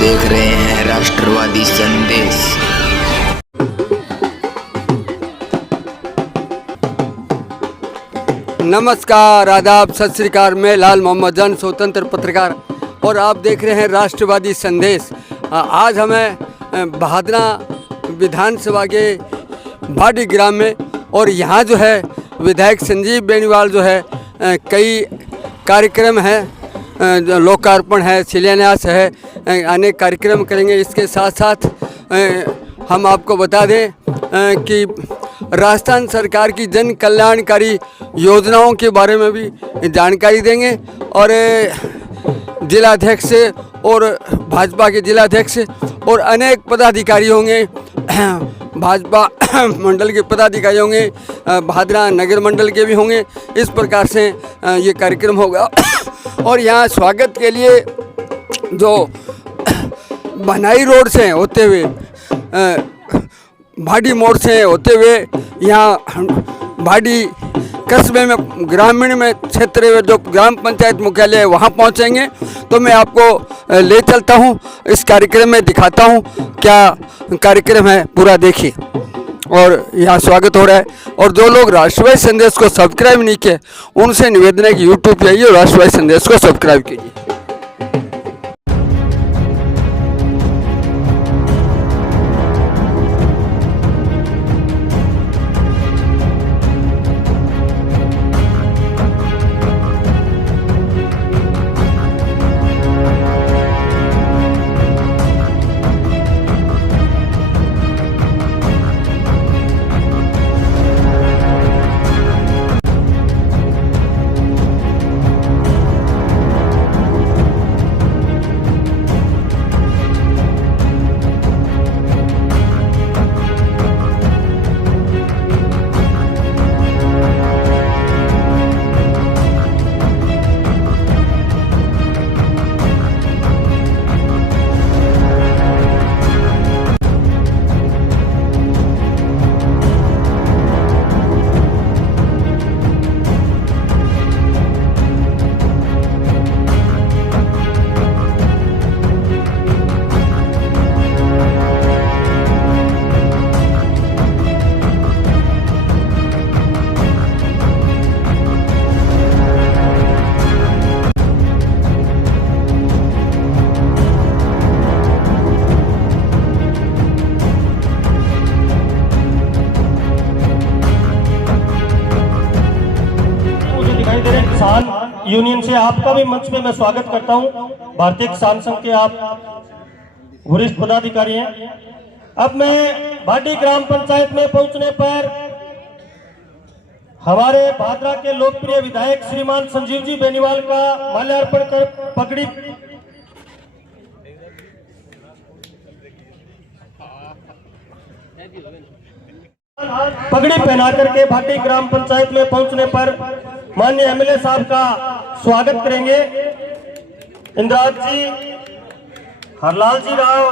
देख रहे हैं राष्ट्रवादी संदेश। नमस्कार, आदाब, सत श्री अकाल। मैं लाल मोहम्मद जन, स्वतंत्र पत्रकार, और आप देख रहे हैं राष्ट्रवादी संदेश। आज हमें बहादरा विधानसभा के भाटी ग्राम में, और यहाँ जो है विधायक संजीव बेनीवाल जो है कई कार्यक्रम हैं, लोकार्पण है, शिलान्यास है, अनेक कार्यक्रम करेंगे। इसके साथ साथ हम आपको बता दें कि राजस्थान सरकार की जन कल्याणकारी योजनाओं के बारे में भी जानकारी देंगे, और जिलाध्यक्ष और भाजपा के जिलाध्यक्ष और अनेक पदाधिकारी होंगे, भाजपा मंडल के पदाधिकारी होंगे, भादरा नगर मंडल के भी होंगे। इस प्रकार से ये कार्यक्रम होगा। और यहाँ स्वागत के लिए जो बनाई रोड से होते हुए, भाटी मोड़ से होते हुए यहाँ भाटी कस्बे में, ग्रामीण में क्षेत्र में जो ग्राम पंचायत मुख्यालय है वहाँ पहुँचेंगे। तो मैं आपको ले चलता हूँ, इस कार्यक्रम में दिखाता हूँ क्या कार्यक्रम है, पूरा देखिए। और यहाँ स्वागत हो रहा है। और जो लोग राष्ट्रवादी संदेश को सब्सक्राइब नहीं किए, उनसे निवेदन है कि यूट्यूब पे आइए और राष्ट्रवादी संदेश को सब्सक्राइब कीजिए। किसान यूनियन से आपका भी मंच में मैं स्वागत करता हूं। भारतीय किसान संघ के आप वरिष्ठ पदाधिकारी हैं। अब मैं भाटी ग्राम पंचायत में पहुंचने पर हमारे भादरा के लोकप्रिय विधायक श्रीमान संजीव जी बेनीवाल का माल्यार्पण कर पगड़ी पहना करके भाटी ग्राम पंचायत में पहुंचने पर माननीय एमएलए साहब का स्वागत करेंगे। इंद्राज जी, हरलाल जी राव,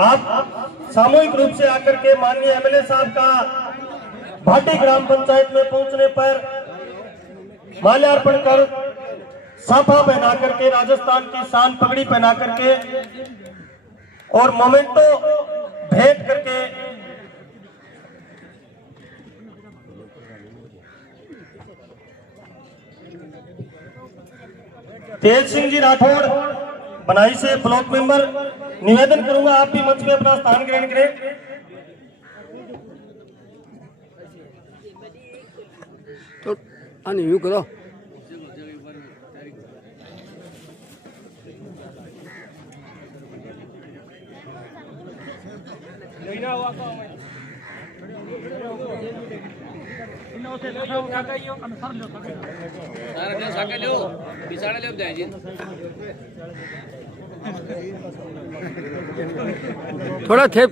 आप सामूहिक रूप से आकर के माननीय एमएलए साहब का भाटी ग्राम पंचायत में पहुंचने पर माल्यार्पण कर, साफा पहना करके, राजस्थान की शान पगड़ी पहना करके और मोमेंटो भेंट करके तेज सिंह जी राठौड़ बनाई से ब्लॉक मेंबर, निवेदन करूंगा आप भी मंच में अपना स्थान ग्रहण करें। तो यूं करो,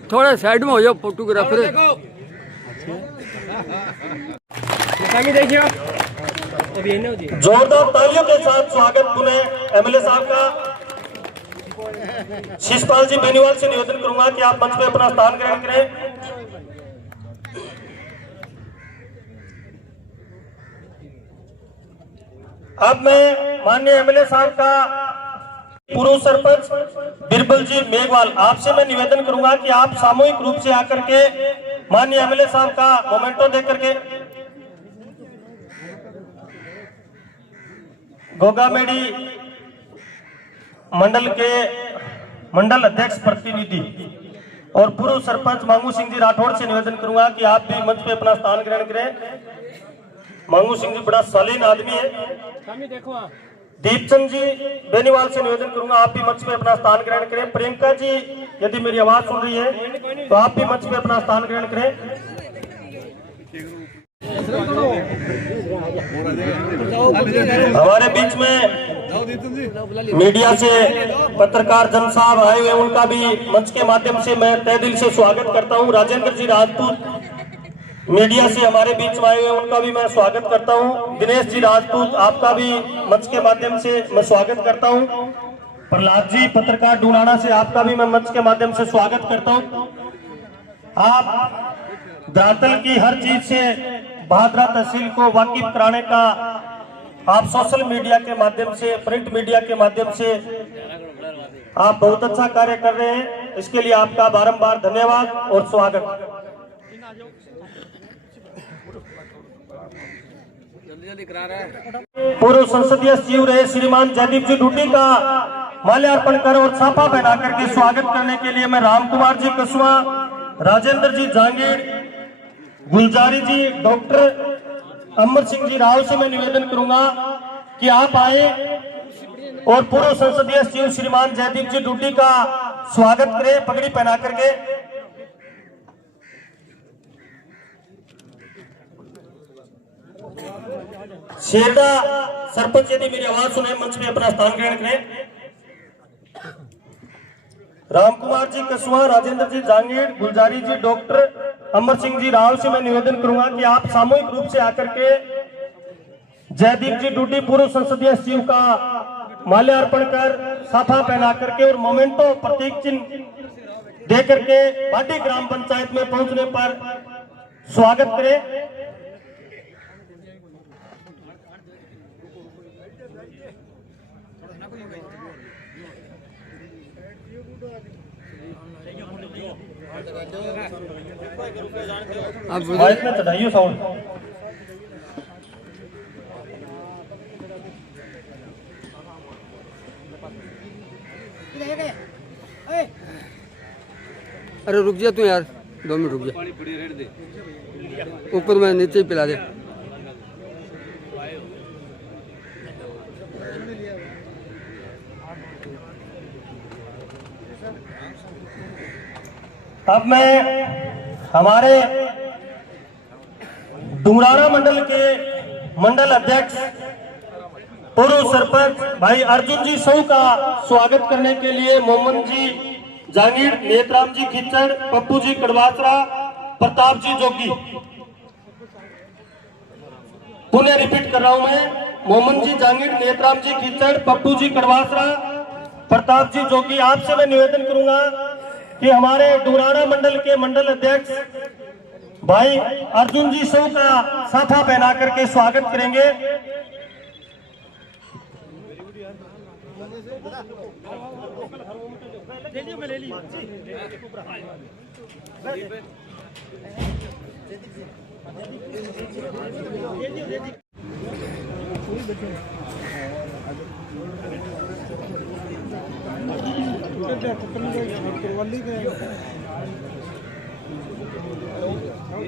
थोड़ा साइड में हो जाओ, फोटोग्राफर देखिए। जोरदार तालियों के साथ स्वागत पुनः एमएलए साहब का। शिषपाल जी बेनीवाल से निवेदन करूंगा कि आप मंच में अपना स्थान ग्रहण करें। अब मैं माननीय एमएलए साहब का पूर्व सरपंच बिरबल जी मेघवाल, आपसे मैं निवेदन करूंगा कि आप सामूहिक रूप से आकर के माननीय एमएलए साहब का मोमेंटो दे करके गोगामेडी मंडल के मंडल अध्यक्ष प्रतिनिधि और पूर्व सरपंच मांगू सिंह जी राठौड़ से निवेदन करूंगा कि आप भी मंच पे अपना स्थान ग्रहण करें। मांगू सिंह जी बड़ा शालीन आदमी है। दीपचंद जी बेनीवाल से निवेदन करूंगा आप भी मंच पे अपना स्थान ग्रहण करें। प्रियंका जी यदि मेरी आवाज सुन रही है तो आप भी मंच पे अपना स्थान ग्रहण करें। हमारे बीच में मीडिया से पत्रकार जन साहब आए हुए, उनका भी मंच के माध्यम से मैं तहे दिल से स्वागत करता हूं। राजेंद्र जी राजपूत मीडिया से हमारे बीच में आए हुए, उनका भी मैं स्वागत करता हूं। दिनेश जी राजपूत, आपका भी मंच के माध्यम से मैं स्वागत करता हूं। प्रहलाद जी पत्रकार डूनाना से, आपका भी मैं मंच के माध्यम से स्वागत करता हूं। आप दातल की हर चीज से भादरा तहसील को वाकिफ कराने का आप सोशल मीडिया के माध्यम से, प्रिंट मीडिया के माध्यम से आप बहुत अच्छा कार्य कर रहे हैं। इसके लिए आपका बारंबार धन्यवाद और स्वागत। पूर्व संसदीय सचिव रहे श्रीमान जयदीप जी डूटी का माल्यार्पण कर और छापा पहना करके स्वागत करने के लिए मैं राम कुमार जी कसवा, राजेंद्र जी जांगीर, गुलजारी जी, डॉक्टर अमर सिंह जी राव से मैं निवेदन करूंगा कि आप आए और पूर्व संसदीय सचिव श्रीमान जयदीप जी डूटी का स्वागत करें पगड़ी पहना करके। शेरदा सरपंच यदि मेरी आवाज सुने मंच में अपना स्थान ग्रहण करें। राम कुमार जी कसवा, राजेंद्र जी जांगीर, गुलजारी जी, डॉक्टर अमर सिंह जी राव से मैं निवेदन करूंगा कि आप सामूहिक रूप से आकर के जयदीप जी डूटी पूर्व संसदीय सचिव का माल्यार्पण कर, साफा पहना करके और मोमेंटो प्रतीक चिन्ह दे करके भाटी ग्राम पंचायत में पहुंचने पर स्वागत करें। माइक में चढ़ाइए साउंड। अरे रुक जा तू यार, 2 मिनट रुक जा। ऊपर में नीचे ही पिला दे। अब मैं हमारे डुमराना मंडल के मंडल अध्यक्ष पूर्व सरपंच भाई अर्जुन जी सऊ का स्वागत करने के लिए मोहम्मद जी जांगीर, नेतराम जी खिचड़, पप्पू जी कड़वासरा, प्रताप जी जोगी, पुनः रिपीट कर रहा हूं मैं, मोहम्मद जी जांगीर, नेतराम जी खिचड़, पप्पू जी कड़वासरा, प्रताप जी जोगी। आपसे मैं निवेदन करूंगा कि हमारे डुमराना मंडल के मंडल अध्यक्ष भाई अर्जुन जी सऊ का साफा पहना करके स्वागत करेंगे।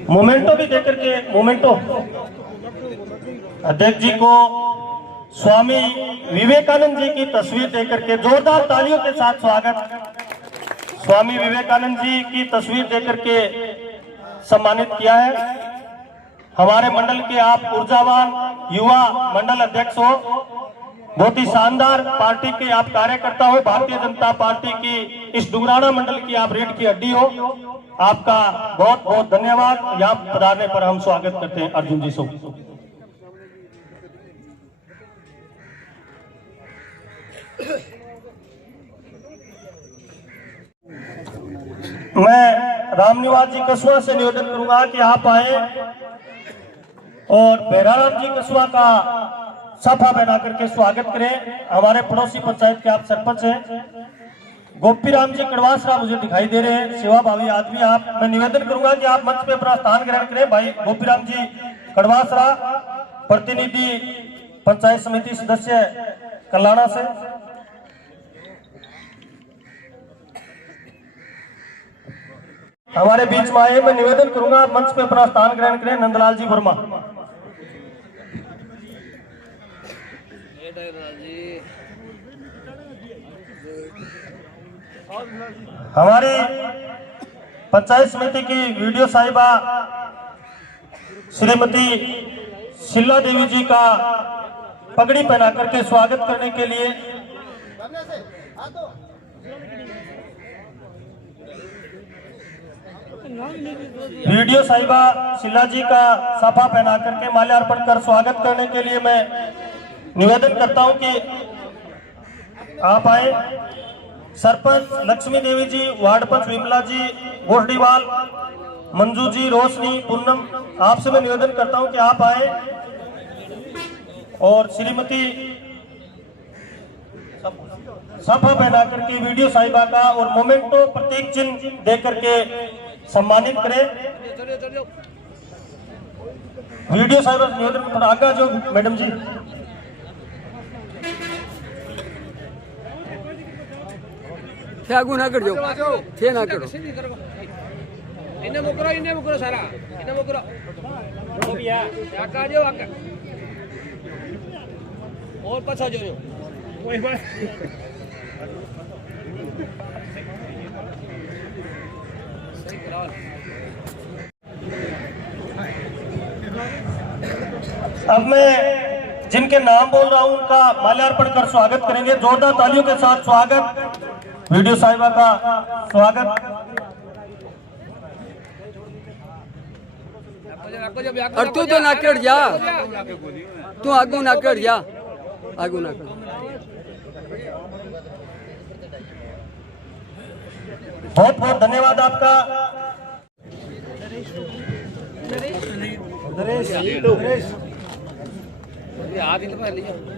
मोमेंटो भी देकर के, मोमेंटो अध्यक्ष जी को स्वामी विवेकानंद जी की तस्वीर देकर के जोरदार तालियों के साथ स्वागत। स्वामी विवेकानंद जी की तस्वीर देकर के सम्मानित किया है। हमारे मंडल के आप ऊर्जावान युवा मंडल अध्यक्ष हो, बहुत ही शानदार पार्टी के आप कार्यकर्ता हो, भारतीय जनता पार्टी की इस डुमराना मंडल की आप रीढ़ की हड्डी हो। आपका बहुत बहुत धन्यवाद। यहाँ पधारने पर हम स्वागत करते हैं अर्जुन जी सो। मैं रामनिवास जी कसवा से निवेदन करूंगा कि आप आए और भैराराम जी कसवा का साफा बना करके स्वागत करें। हमारे पड़ोसी पंचायत के आप सरपंच हैं गोपीराम जी कड़वासरा, मुझे दिखाई दे रहे हैं, सेवा भावी आदमी आप। मैं निवेदन करूंगा कि आप मंच पे अपना स्थान ग्रहण करें। भाई गोपीराम जी कड़वासरा, प्रतिनिधि पंचायत समिति सदस्य कल्याणा से। हमारे बीच में आए, मैं निवेदन करूंगा आप मंच पे अपना स्थान ग्रहण करें। नंदलाल जी वर्मा। हमारी पंचायत समिति की वीडियो साहिबा श्रीमती शिला देवी जी का पगड़ी पहना करके स्वागत करने के लिए वीडियो साहिबा शिला जी का साफा पहना करके माल्यार्पण कर स्वागत करने के लिए मैं निवेदन करता हूं कि आप आए। सरपंच लक्ष्मी देवी जी, वार्ड पंच विमला जी, गोठडीवाल, मंजू जी, रोशनी, पूनम, आपसे मैं निवेदन करता हूं कि आप आए और श्रीमती साफा पहना करके वीडियो साहिबा का और मोमेंटो प्रतीक चिन्ह दे करके सम्मानित करें। वीडियो साहिबा से निवेदन थोड़ा आगे जो मैडम जी। आगू ना कर थे ना करो इन्हें मुकरो सारा इन्हें मुकरो वो भी है आका जो आका और पछा जो कोई बात सही करा। अब मैं जिनके नाम बोल रहा हूं उनका माल्यार्पण कर स्वागत करेंगे। जोरदार तालियों के साथ स्वागत। वीडियो साहिबा का स्वागत। और तू तो ना कर जा, तू आगू ना कर जा, आगू ना कर। बहुत बहुत धन्यवाद आपका।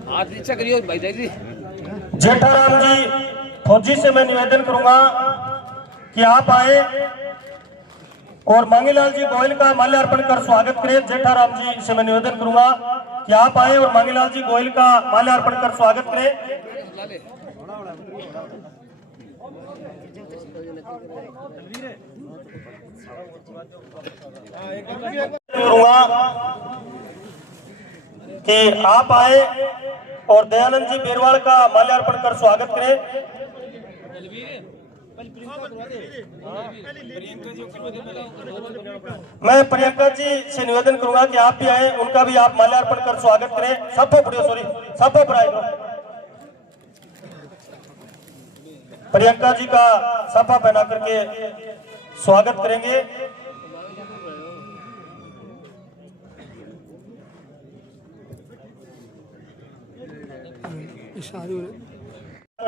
हाथ नीचे करियो भाई जी। जेठाराम जी फौजी से मैं निवेदन करूंगा कि आप आए और मांगीलाल जी गोयल का माल्यार्पण कर स्वागत करें। जेठाराम जी से मैं निवेदन करूंगा कि आप आए और मांगीलाल जी गोयल का माल्यार्पण कर स्वागत करें। करूंगा कि आप आए और दयानंद जी बेरवाल का माल्यार्पण कर स्वागत करें। मैं प्रियंका जी से निवेदन करूंगा कि आप भी आए, उनका भी आप माल्यार्पण कर स्वागत करें। सबको पढ़ियो, सॉरी सबको पढ़ाएगा। प्रियंका जी का साफा पहना करके स्वागत करेंगे।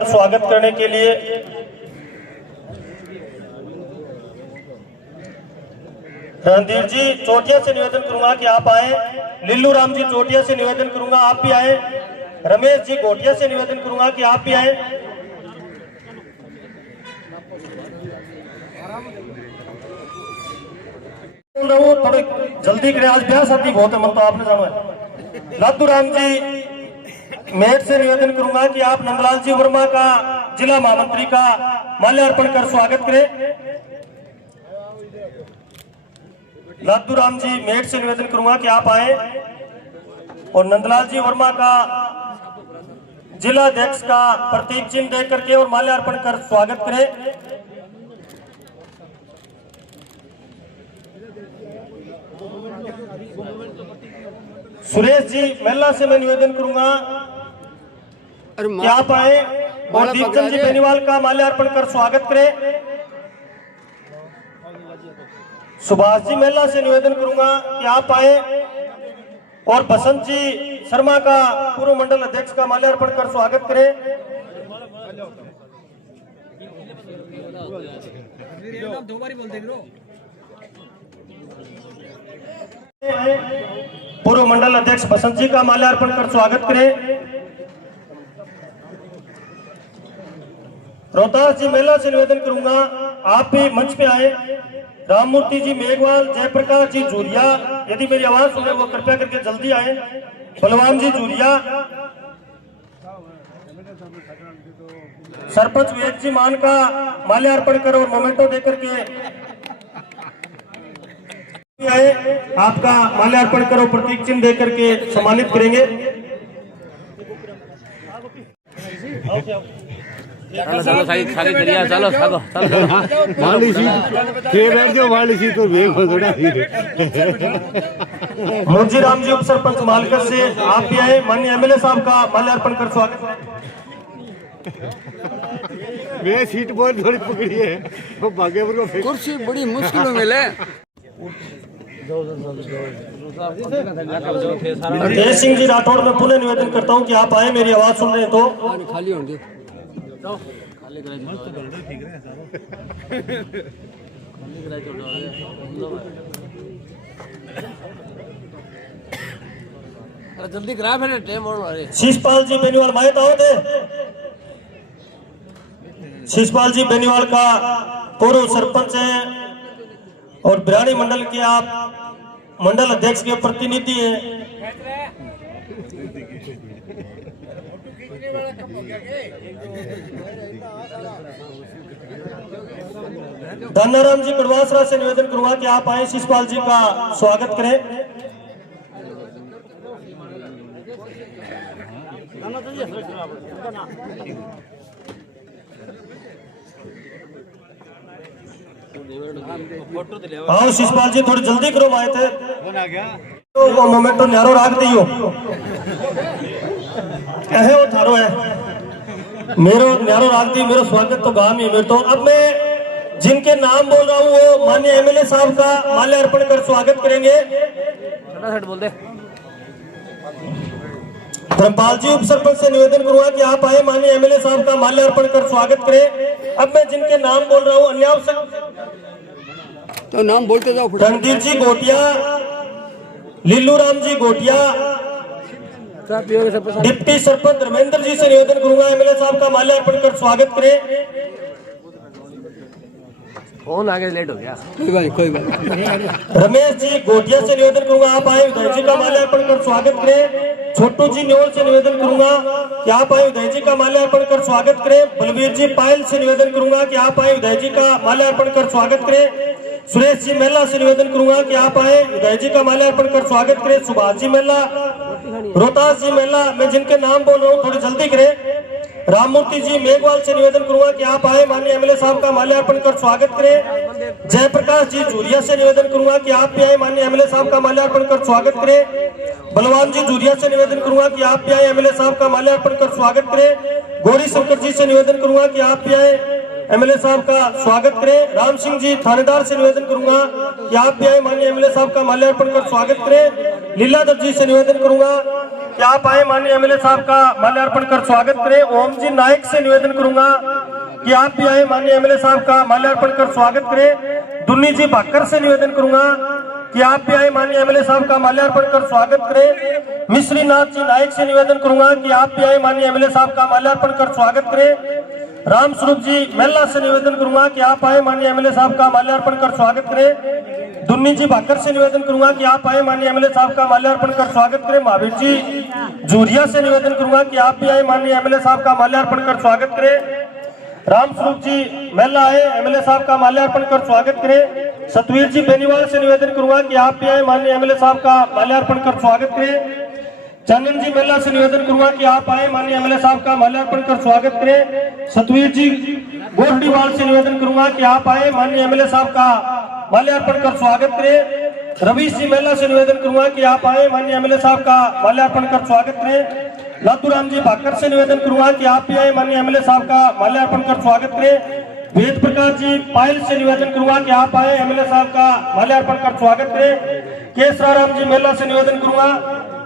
स्वागत करने के लिए रणधीर जी चोटिया से निवेदन करूंगा कि आप आए। लिल्लू राम जी चोटिया से निवेदन करूंगा आप भी आए। रमेश जी घोटिया से निवेदन करूंगा कि आप भी आए। थोड़े जल्दी करें, आज ब्याह शादी बहुत है, मन तो आपने जाना। लादू राम जी मेट से निवेदन करूंगा कि आप नंदलाल जी वर्मा का जिला महामंत्री का माल्यार्पण कर स्वागत करें। लादू राम जी मेट से निवेदन करूंगा कि आप आए और नंदलाल जी वर्मा का जिला अध्यक्ष का प्रतीक चिन्ह दे करके और माल्यार्पण कर स्वागत करें। सुरेश जी महिला से मैं निवेदन करूंगा कि आप आए और दीपचंद जी बेनीवाल का माल्यार्पण कर स्वागत करें। सुभाष जी महिला से निवेदन करूंगा कि आप आए और बसंत जी शर्मा का पूर्व मंडल अध्यक्ष का माल्यार्पण कर स्वागत करें। दो बारी बोलते पूर्व मंडल अध्यक्ष बसंत जी का माल्यार्पण कर स्वागत करें। रोहतास जी मेला से निवेदन करूंगा आप भी मंच पे आए। राममूर्ति जी मेघवाल, जयप्रकाश जी जूरिया, यदि मेरी आवाज सुने वो कृपया करके जल्दी आए। बलवान जी जूरिया, सरपंच वेद जी मान का माल्यार्पण करो और मोमेंटो देकर के आए। आपका माल्यार्पण करो, प्रतीक चिन्ह देकर के सम्मानित करेंगे। चलो सागे करिए, चलो सागो चलो वाली सीट के बैठ जाओ, वाली सीट तो वेग हो थोड़ा। मुंजी राम जी उप सरपंच मालकस से आप भी आए। माननीय एमएलए साहब का माल्यार्पण कर स्वागत। मैं सीट बहुत थोड़ी पकड़ी है, वो भाग्यपुर को कुर्सी बड़ी मुश्किल में मिले। जय सिंह जी राठौड़, मैं पुनः निवेदन करता हूं कि आप आए, मेरी आवाज सुन रहे हैं तो खाली होंगे। जल्दी करा फिर टाइम और शीशपाल जी बेनीवाल माए तो थे। शीशपाल जी बेनीवाल का पूर्व सरपंच हैं और बिरानी मंडल के आप मंडल अध्यक्ष के प्रतिनिधि हैं। धनाराम जी कड़वासरा से निवेदन करूंगा कि आप आए, शिशपाल जी का स्वागत करें। आओ शिशपाल जी, थोड़ी जल्दी करो, आए थे तो मोमेंटो न्यारो राख दियो कहे वो थारो है मेरो न्यारो राख दी, मेरो स्वागत तो गांव ही मेरे। तो अब मैं जिनके नाम बोल रहा हूँ वो माननीय एमएलए साहब का माल्यार्पण कर स्वागत करेंगे। बोल दे। धर्मपाल जी उप सरपंच से निवेदन करूंगा कि आप आए, माननीय एमएलए साहब का माल्यार्पण कर स्वागत करें। अब मैं जिनके नाम बोल रहा हूँ अन्यावश्यक तो नाम बोलते जाओ। रणधीर जी गोटिया, लीलू राम जी गोटिया, डिप्टी सरपंच धर्मेंद्र जी से निवेदन करूंगा एमएलए साहब का माल्यार्पण कर स्वागत करें। फोन आगे लेट हो गया, कोई बात। रमेश जी गोटिया से निवेदन करूंगा आप आए, उदय जी का माल्यार्पण कर स्वागत करें। छोटू जी न्योल से निवेदन करूंगा कि आप आए, उदय जी का माल्यार्पण कर स्वागत करें। बलवीर जी पायल से निवेदन करूंगा कि आप आए, उदय जी का माल्यार्पण कर स्वागत करें। सुरेश जी मेला से निवेदन करूंगा कि आप आए, उदय जी का माल्यार्पण कर स्वागत करें। सुभाष जी मेला, रोहतास जी मेला, मैं जिनके नाम बोल रहा हूँ थोड़ी जल्दी करें। राममूर्ति जी मेघवाल से निवेदन करूंगा कि आप आए, माननीय एमएलए साहब का माल्यार्पण कर स्वागत करें। जयप्रकाश जी जूरिया से निवेदन करूंगा कि आप भी आए, माननीय एमएलए साहब का माल्यार्पण कर स्वागत करें। बलवान जी जूरिया से निवेदन करूंगा कि आप भी आए, एमएलए साहब का माल्यार्पण कर स्वागत करें। गौरी शंकर जी से निवेदन करूंगा कि आप भी आए, एमएलए साहब का स्वागत करें। राम सिंह जी थानेदार से निवेदन करूंगा कि आप भी आए, माननीय एमएलए साहब का माल्यार्पण कर स्वागत करें। लीलाधर जी से निवेदन करूंगा कि आप आए, माननीय एमएलए साहब का माल्यार्पण कर स्वागत करें। ओम जी नायक से निवेदन करूंगा कि आप भी आए, माननीय एमएलए साहब का माल्यार्पण कर स्वागत करें। दुन्नी जी भाकर से निवेदन करूंगा कि आप भी आए, माननीय एमएलए साहब का माल्यार्पण कर स्वागत करें। मिश्री नाथ जी नायक से निवेदन करूंगा कि आप भी आए, माननीय एमएलए साहब का माल्यार्पण कर स्वागत करें। राम स्वरूप जी मेला से निवेदन करूंगा कि आप आए, माननीय एमएलए साहब का माल्यार्पण कर स्वागत करें। दुन्नी जी भाकर से निवेदन करूंगा कि आप आए, माननीय एमएलए साहब का माल्यार्पण कर स्वागत करें। महावीर जी जूरिया से निवेदन करूंगा कि आप भी आए, माननीय एमएलए साहब का माल्यार्पण कर स्वागत करें। राम स्वरूप जी मेला आए, एमएलए साहब का माल्यार्पण कर स्वागत करें। सतवीर जी बेनीवाल से निवेदन करूंगा कि आप भी आए, माननीय एमएलए साहब का माल्यार्पण कर स्वागत करें। चंदन जी मेला से निवेदन करूंगा कि आप आए, माननीय एमएलए साहब का माल्यार्पण कर स्वागत करें। सतवीर जी गोरडीवाल से निवेदन करूंगा कि आप आए, माननीय एमएलए साहब का माल्यार्पण कर स्वागत करें। रवि जी मेला से निवेदन करूंगा कि आप आए, माननीय एमएलए साहब का माल्यार्पण कर स्वागत करें। लातूराम जी भाकर से निवेदन करूंगा कि आप भी आए, माननीय एमएलए साहब का माल्यार्पण कर स्वागत करें। वेद प्रकाश जी पायल से निवेदन करूंगा कि आप आए, एमएलए साहब का माल्यार्पण कर स्वागत करें। केसराराम जी मेला से निवेदन करूंगा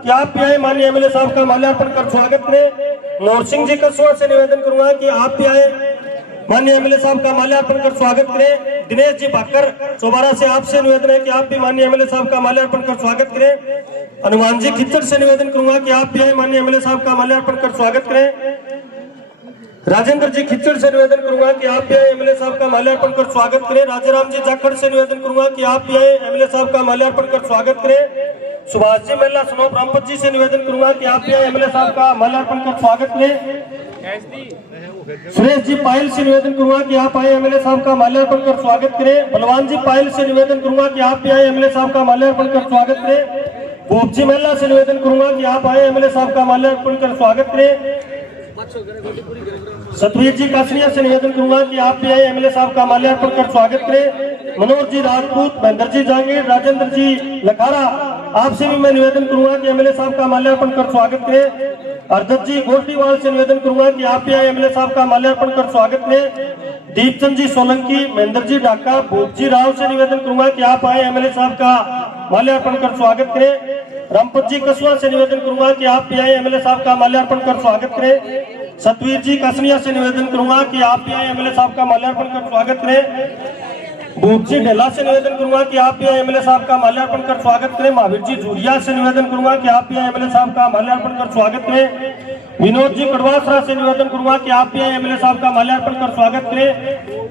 कि आप भी आए, माननीय एमएलए साहब का माल्यार्पण कर स्वागत करें। नौर सिंह जी कसवा से निवेदन करूंगा कि आप भी आए, माननीय एमएलए साहब का माल्यार्पण कर स्वागत करें। दिनेश जी भाकर चौबारा से आपसे निवेदन है कि आप भी माननीय एमएलए साहब का माल्यार्पण कर स्वागत करें। हनुमान जी खिच्चर से निवेदन करूंगा कि आप भी आए, माननीय एमएलए साहब का माल्यार्पण कर स्वागत करें। राजेंद्र जी खिच्चर से निवेदन करूंगा कि आप भी आए, एमएलए साहब का माल्यार्पण कर स्वागत करें। राजाराम जी जाखड़ से निवेदन करूंगा कि आप भी आए, एमएलए साहब का माल्यार्पण कर स्वागत करें। सुभाष जी मेला सनोप रामपत जी से निवेदन करूंगा कि आप भी आए, एमएलए साहब का माल्यार्पण कर स्वागत करें। सुरेश जी पायल से निवेदन करूंगा कि आप आए, एमएलए साहब का माल्यार्पण कर स्वागत करें। बलवान जी पायल से निवेदन करूंगा कि आप भी आए, एमएलए साहब का माल्यार्पण कर स्वागत करें। भूप जी मेला से निवेदन करूंगा कि आप आए, एमएलए साहब का माल्यार्पण कर स्वागत करें। सतवीर जी कासनिया से निवेदन करूंगा कि आप भी आए, एमएलए साहब का माल्यार्पण कर स्वागत करें। मनोज जी राजपूत, महेंद्र जी जांगीर, राजेंद्र जी लखारा, आपसे भी मैं निवेदन करूंगा कि एमएलए साहब का माल्यार्पण कर स्वागत करें। अर्जत जी गोष्ठीवाल से निवेदन करूंगा कि आप भी आए, एमएलए साहब का माल्यार्पण कर स्वागत करें। दीपचंद जी सोलंकी, महेंद्र जी ढाका, भूप जी राव से निवेदन करूंगा कि आप आए, एमएलए साहब का माल्यार्पण कर स्वागत करें। रामपत जी कसवा से निवेदन करूंगा कि आप भी आए, एमएलए साहब का माल्यार्पण कर स्वागत करें। सतवीर जी कसनिया से निवेदन करूंगा कि आप भी आए, एमएलए साहब का माल्यार्पण कर स्वागत करें। भूप जी ढेला से निवेदन करूंगा कि आप भी आए, एमएलए साहब का माल्यार्पण कर स्वागत करें। महावीर जी झूरिया से निवेदन करूंगा कि आप भी आए, एमएलए साहब का माल्यार्पण कर स्वागत करें। विनोद जी कड़वासरा से निवेदन करूंगा कि आप भी आए, एमएलए साहब का माल्यार्पण कर स्वागत करें।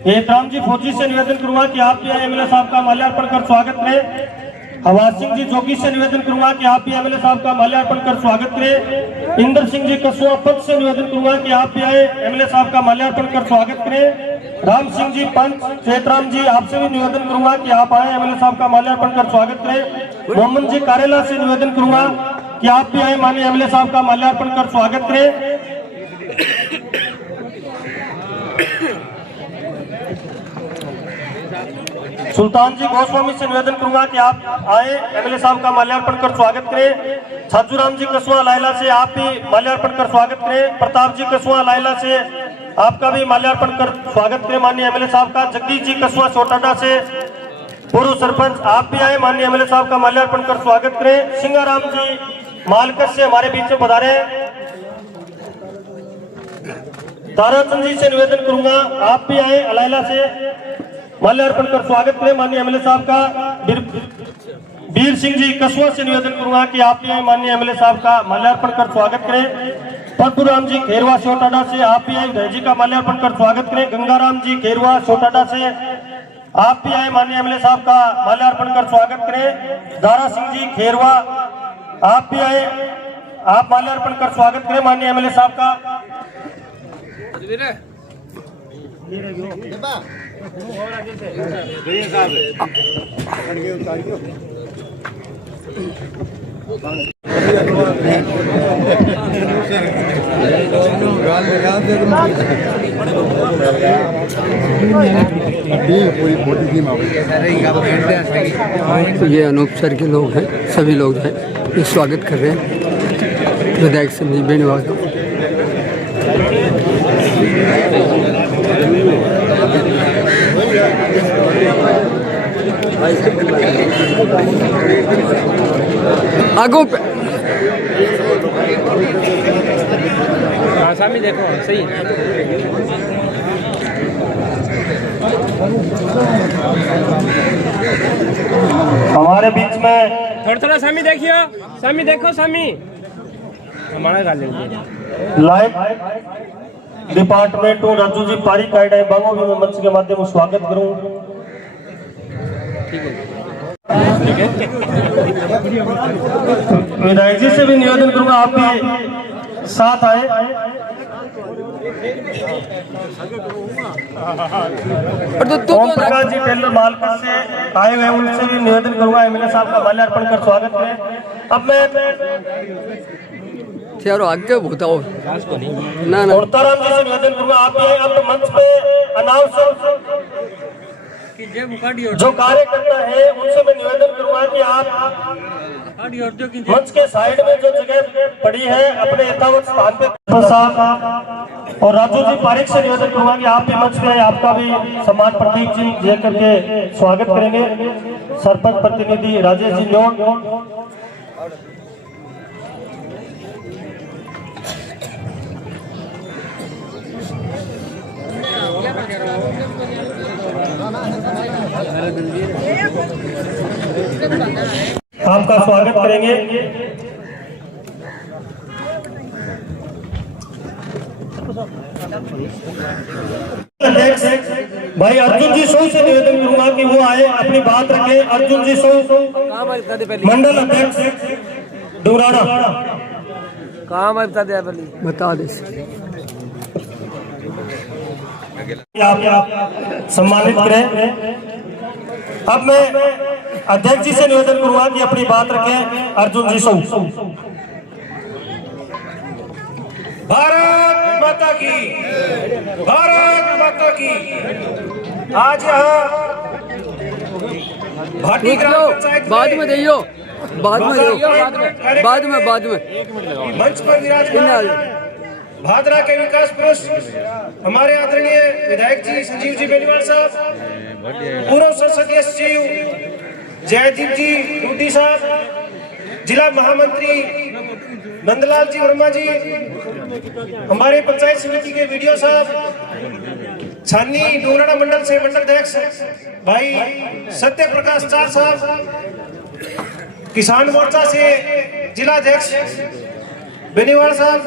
हेतराम जी फौजी से निवेदन करूंगा कि आप भी आए, एमएलए साहब का माल्यार्पण कर स्वागत करें। हवास सिंह जी जोगी से निवेदन करूंगा कि आप भी एमएलए साहब का माल्यार्पण कर स्वागत करें। इंद्र सिंह जी कसुआ पद से निवेदन करूंगा कि आप भी आए, एमएलए साहब का माल्यार्पण कर स्वागत करें। राम सिंह जी पंच, चेतराम जी आपसे भी निवेदन करूंगा कि आप आए, एमएलए साहब का माल्यार्पण कर स्वागत करें। मोहम्मद जी कारेला से निवेदन करूंगा कि आप भी आए, माननीय एमएलए साहब का माल्यार्पण कर स्वागत करें। सुल्तान जी गोस्वामी से निवेदन करूंगा कि आप आए, एमएलए साहब का माल्यार्पण कर स्वागत करें। छाजूराम जी कसुआ लाइला से आप भी माल्यार्पण कर स्वागत करें। प्रताप जी कसुआ लाइला से आपका भी माल्यार्पण कर स्वागत करें, माननीय एमएलए साहब का। जगदीश जी कसुआ छोटाटा से पूर्व सरपंच, आप भी आए, माननीय एमएलए साहब का माल्यार्पण कर स्वागत करें। सिंगाराम जी मालकस से हमारे बीच में पधारे। ताराचंद जी से निवेदन करूंगा आप भी आए, अलाइला से माल्यार्पण कर स्वागत करें, माननीय एमएलए साहब का। वीर सिंह जी कसुआ से निवेदन करूंगा कि आप भी आए, माननीय एमएलए साहब का माल्यार्पण कर स्वागत करें। परशुराम जी खेरवा सोटाडा से आप भी आए, उदय जी का माल्यार्पण कर स्वागत करें। गंगाराम जी खेरवा सोटाडा से आप भी आए, माननीय एमएलए साहब का माल्यार्पण कर स्वागत करें। दारा सिंह जी खेरवा आप भी आए, आप माल्यार्पण कर स्वागत करें, माननीय एमएलए साहब का। तो ये अनूप सर के लोग हैं, सभी लोग हैं, ये स्वागत कर रहे हैं विधायक संजीव बेनीवाल का। आगो पे सामने देखो, सही हमारे बीच में थोड़ा थोड़ा सामी देखियो, सामी देखो, सामी हमारा गाल लाइव डिपार्टमेंट राजू जी पारी कायडा बांगो भी मैं मंच के माध्यम से स्वागत करूं। विधायक जी से भी निवेदन करूंगा आप भी साथ आए। ओम प्रकाश जी टेलर मालका से आए हुए, उनसे भी निवेदन करूंगा एमएलए साहब का माल्यार्पण कर स्वागत करें। अब मैं यारो आगे बताओ ना ना ताराम जी से निवेदन करूंगा आप भी अब मंच पे अनाउंस जो कार्य करता है उनसे मैं निवेदन करूंगा कि आप मंच के साइड में जो जगह पड़ी है अपने यथावत स्थान पे। प्रसाद और राजू जी पारिक से निवेदन करूंगा कि आप भी मंच पे आपका भी सम्मान प्रतीक जी दे करके स्वागत करेंगे। सरपंच प्रतिनिधि राजेश जी लोग आपका स्वागत करेंगे। भाई अर्जुन जी सौ से निवेदन करूंगा कि वो आए, अपनी बात रखें। अर्जुन जी सौ, मंडल अध्यक्ष डुमराना। काम है, बता दे पहले। बता दे। आप सम्मानित करें। अब मैं अध्यक्ष जी से निवेदन करूंगा कि अपनी बात रखें। अर्जुन जी सौ। भारत माता की, भारत माता की। आज यहाँ भाटी ग्राम पंचायत बाद में दियो, बाद में मंच पर विराजमान भादरा के विकास पुरुष हमारे आदरणीय विधायक जी संजीव जी बेनीवाल साहब, पूर्व संसदीय सचिव जयदीप जी टूटी साहब, जिला महामंत्री नंदलाल जी वर्मा जी, हमारे पंचायत समिति के वीडियो साहब, छानी डूंगराना मंडल से मंडल अध्यक्ष भाई सत्य प्रकाश चार साहब, किसान मोर्चा से जिला अध्यक्ष बेनीवाल साहब,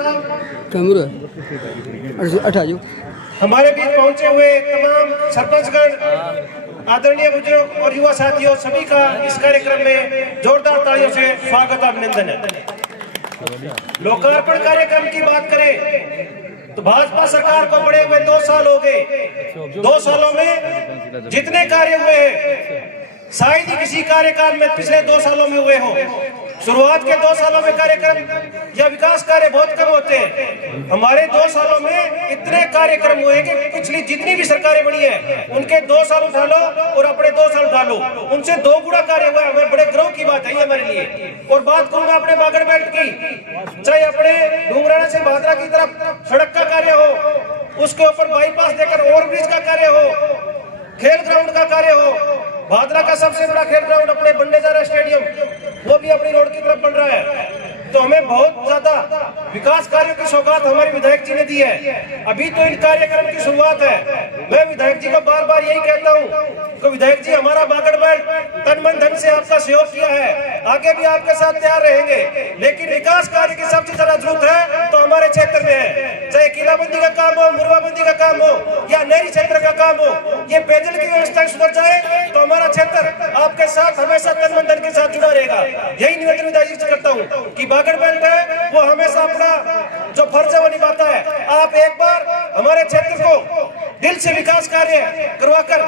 हमारे बीच पहुंचे हुए तमाम सरपंचगण, आदरणीय बुजुर्ग और युवा साथियों, सभी का इस कार्यक्रम में जोरदार तालियों से स्वागत अभिनंदन है। लोकार्पण कार्यक्रम की बात करें तो भाजपा सरकार को बड़े हुए 2 साल हो गए। 2 सालों में जितने कार्य हुए हैं शायद ही किसी कार्यकाल में पिछले 2 सालों में हुए हों। शुरुआत के 2 सालों में कार्यक्रम या विकास कार्य बहुत कम होते हैं। हमारे 2 सालों में इतने कार्यक्रम हुए कि पिछली जितनी भी सरकारें बनी है उनके 2 साल उठा लो और अपने 2 साल उठा लो, उनसे 2 गुना कार्य हुआ है। हमें बड़े गर्व की बात है ये हमारे लिए। और बात करूंगा अपने बागड़ बेल्ट की, चाहे अपने डूंगराना से भादरा की तरफ सड़क का कार्य हो, उसके ऊपर बाईपास देकर ओवरब्रिज का कार्य हो, खेल ग्राउंड का कार्य हो। भादरा का सबसे बड़ा खेल ग्राउंड अपने बंडेजारा स्टेडियम, वो भी अपनी रोड की तरफ बन रहा है। तो हमें बहुत ज्यादा विकास कार्यों की सौगात हमारे विधायक जी ने दी है। अभी तो इन कार्यक्रम की शुरुआत है। मैं विधायक जी को बार बार यही कहता हूँ कि विधायक जी, हमारा बागड़ बेल्ट तन मन धन से आपका सहयोग किया है, आगे भी आपके साथ तैयार रहेंगे, लेकिन विकास कार्य की सबसे ज्यादा जरूरत है तो हमारे क्षेत्र में है। चाहे किलाबंदी का काम हो, मुरवाबंदी का काम हो या नहरी क्षेत्र का काम हो, ये पेयजल की व्यवस्था सुधर जाए तो हमारा क्षेत्र आपके साथ हमेशा तन मन धन के साथ जुड़ा रहेगा। यही निवेदन विधायक जी से करता हूँ कि बागड़ बेल्ट है वो हमेशा अपना जो फर्ज है वो निभाता है। आप एक बार हमारे क्षेत्र को दिल से विकास कार्य करवाकर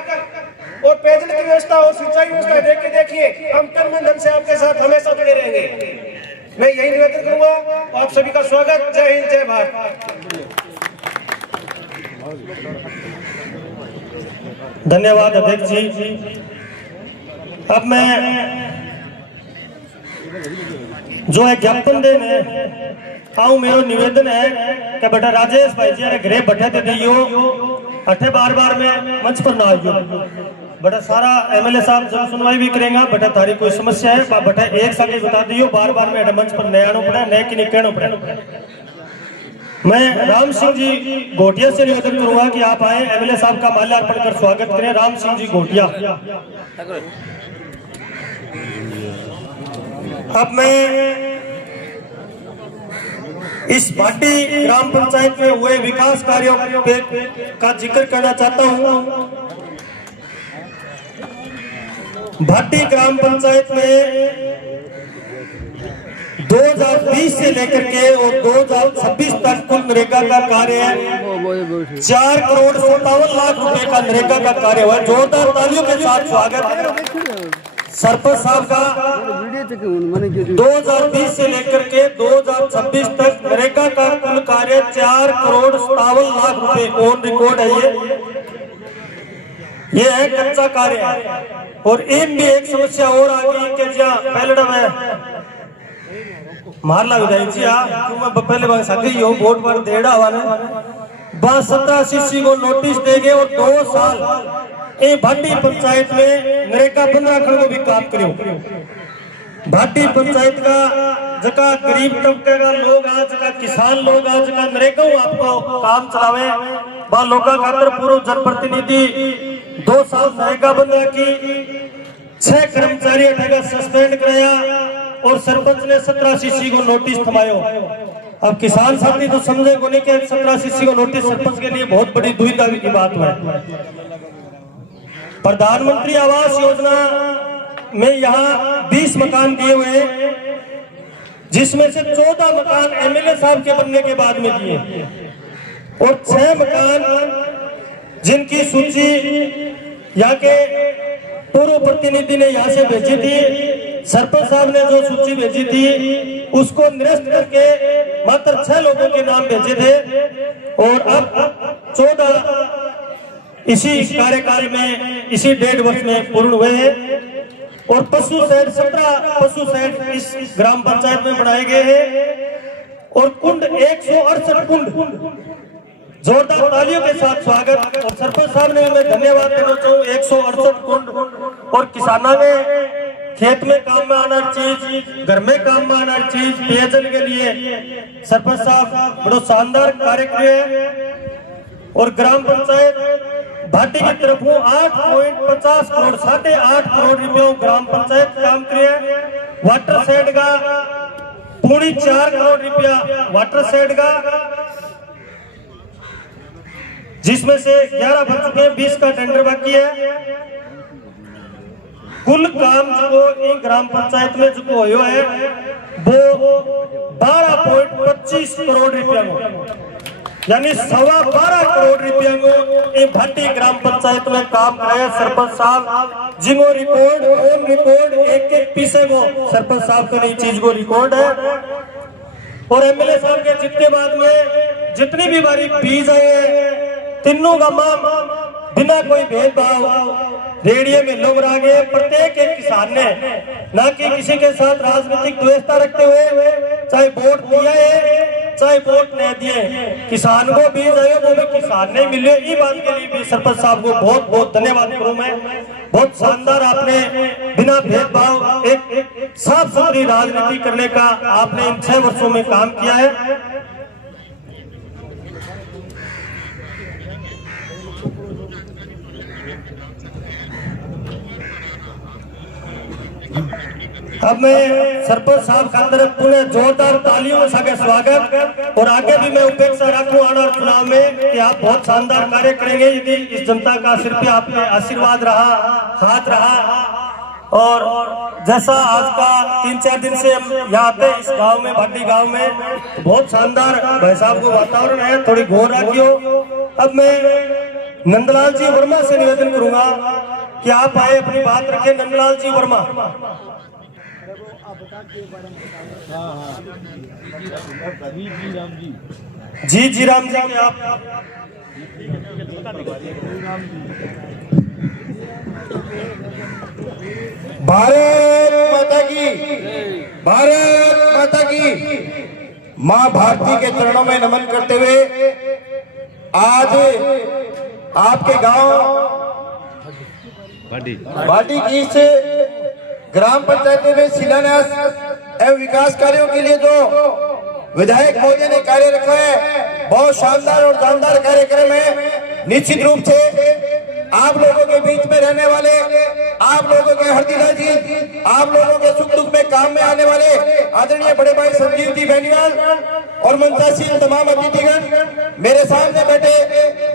और पेयजल की व्यवस्था और सिंचाई व्यवस्था देख के देखिए, हम तन मन धन से आपके साथ हमेशा जुड़े रहेंगे। मैं यही निवेदन करूंगा। आप सभी का स्वागत। जय हिंद, जय भारत। धन्यवाद अध्यक्ष जी। अब मैं जो है ज्ञापन देने आऊं, मेरो निवेदन है कि बेटा राजेश भाई जी घरे बैठे थे दियो, अठे बार बार में मंच पर ना आइयो। बेटा सारा एमएलए साहब जन सुनवाई भी करेगा। बेटा थारी कोई समस्या है बेटा एक साथ ही बता दियो, बार बार में मंच पर नया आना पड़ा, नए की नहीं कहना पड़ा। मैं राम सिंह जी घोटिया से निवेदन करूंगा कि आप आए, एमएलए साहब का माल्यार्पण कर स्वागत करें। राम सिंह जी घोटिया। अब मैं इस भाटी ग्राम पंचायत में हुए विकास कार्यों का जिक्र करना चाहता हूं। भाटी ग्राम पंचायत में 2020 से लेकर के और 2026 तक कुल नरेगा का कार्य है 4 करोड़ 57 लाख रुपए का नरेगा का कार्य हुआ। जोरदार तालियों के साथ स्वागत है सरपंच साहब का। 2020 से लेकर के 2026 तक नरेगा का कुल कार्य 4 करोड़ 57 लाख रुपए ऑन रिकॉर्ड है। ये है कच्चा कार्य है। और इन भी एक समस्या और आ गई कि जहाँ पहले में मारला विधायक जी पहले बार सही हो वोट पर देड़ा हुआ 17 सीसी को नोटिस देंगे और 2 साल ए भाटी पंचायत में नरेगा 15 खड़ों भी काम करो। भाटी पंचायत का जगह गरीब तबके का लोग आ, जगह किसान लोग आ, जगह नरेगा आपको काम चलावे व लोका खातर पूर्व जनप्रतिनिधि 2 साल नरेगा बंदा की 6 कर्मचारी अठेगा सस्पेंड कराया और सरपंच ने 17 सीसी को नोटिस थमायो। अब किसान साथी तो समझे को नहीं कि 17 सीसी को नोटिस सरपंच के लिए बहुत बड़ी दुविधा की बात है। प्रधानमंत्री आवास योजना में यहाँ 20 मकान दिए हुए हैं, जिसमें से 14 मकान एमएलए साहब के बनने के बाद में दिए और 6 मकान जिनकी सूची यहाँ के पूर्व प्रतिनिधि ने यहाँ से भेजी थी, सरपंच साहब ने जो सूची भेजी थी उसको निरस्त करके मात्र 6 लोगों के नाम भेजे थे और अब 14 इसी कार्यकाल में, इसी 1.5 वर्ष में पूर्ण हुए हैं। और पशु शेड 17 पशु शेड इस ग्राम पंचायत में बनाए गए हैं और कुंड 168 कुंड। जोरदार तालियों के साथ स्वागत। और सरपंच साहब ने मैं धन्यवाद देना चाहूँ। 168 कुंड और किसानों ने खेत में काम में आना चीज, घर में काम में आना चीज, पेयजल के लिए सरपंच साहब बड़ा शानदार कार्य किए। और ग्राम पंचायत भाटी की तरफ 8.50 करोड़ 8.5 करोड़ रुपये ग्राम पंचायत काम किए। वाटर शेड का 4.5 करोड़ रुपया वाटर शेड का, जिसमें से 11 बन चुके हैं, 20 का टेंडर बाकी है। कुल काम जो इन ग्राम पंचायत में जो हो है वो 12.25 करोड़ रुपया को, यानी 12.25 करोड़ रुपया को एक भाटी ग्राम पंचायत में काम कराया सरपंच साहब। जिनको रिकॉर्ड ऑन रिकॉर्ड एक पीछे को सरपंच साहब का नई चीज को रिकॉर्ड है। और एमएलए साहब के जितने बाद में जितनी भी बारी फीस आए तीनों का माम बिना कोई भेदभाव रेडियो में लोग आ गए। प्रत्येक एक किसान ने ना कि किसी के साथ राजनीतिक द्वेषता रखते हुए, चाहे वोट दिया है चाहे वोट नहीं दिए, किसान को बीज आए वो भी किसान नहीं मिले। ये बात के लिए भी सरपंच साहब को बहुत बहुत धन्यवाद करूं मैं। बहुत शानदार आपने बिना भेदभाव एक साफ सुथरी राजनीति करने का आपने इन 6 वर्षों में काम किया है। अब मैं सरपंच साहब का तरफ पुनः जोरदार तालियों से स्वागत। और आगे भी मैं उपेक्षा रखूं आने वाले चुनाव में कि आप बहुत शानदार कार्य करेंगे यदि इस जनता का सिर पे आपके आशीर्वाद रहा, हाथ रहा। और जैसा आज का 3-4 दिन से हम यहाँ आते हैं इस गांव में, भाटी गांव में, बहुत शानदार भाई साहब को वातावरण है, थोड़ी गौर रखियो। अब मैं नंदलाल जी वर्मा से निवेदन करूंगा कि आप आए अपनी बात रखें। नंदलाल जी वर्मा। जी राम जी आप। भारत माता की, भारत माता की। मां भारती के चरणों में नमन करते हुए आज आपके गांव भाटी की इस ग्राम पंचायत में शिलान्यास एवं विकास कार्यों के लिए जो विधायक महोदय ने कार्य रखा है, बहुत शानदार और जानदार कार्यक्रम है। निश्चित रूप से आप लोगों के बीच में रहने वाले, आप लोगों के हरदीला जी, आप लोगों के सुख दुख में काम में आने वाले आदरणीय बड़े भाई संजीव जी बेनीवाल और मंत्रासीन तमाम अतिथिगण, मेरे सामने बैठे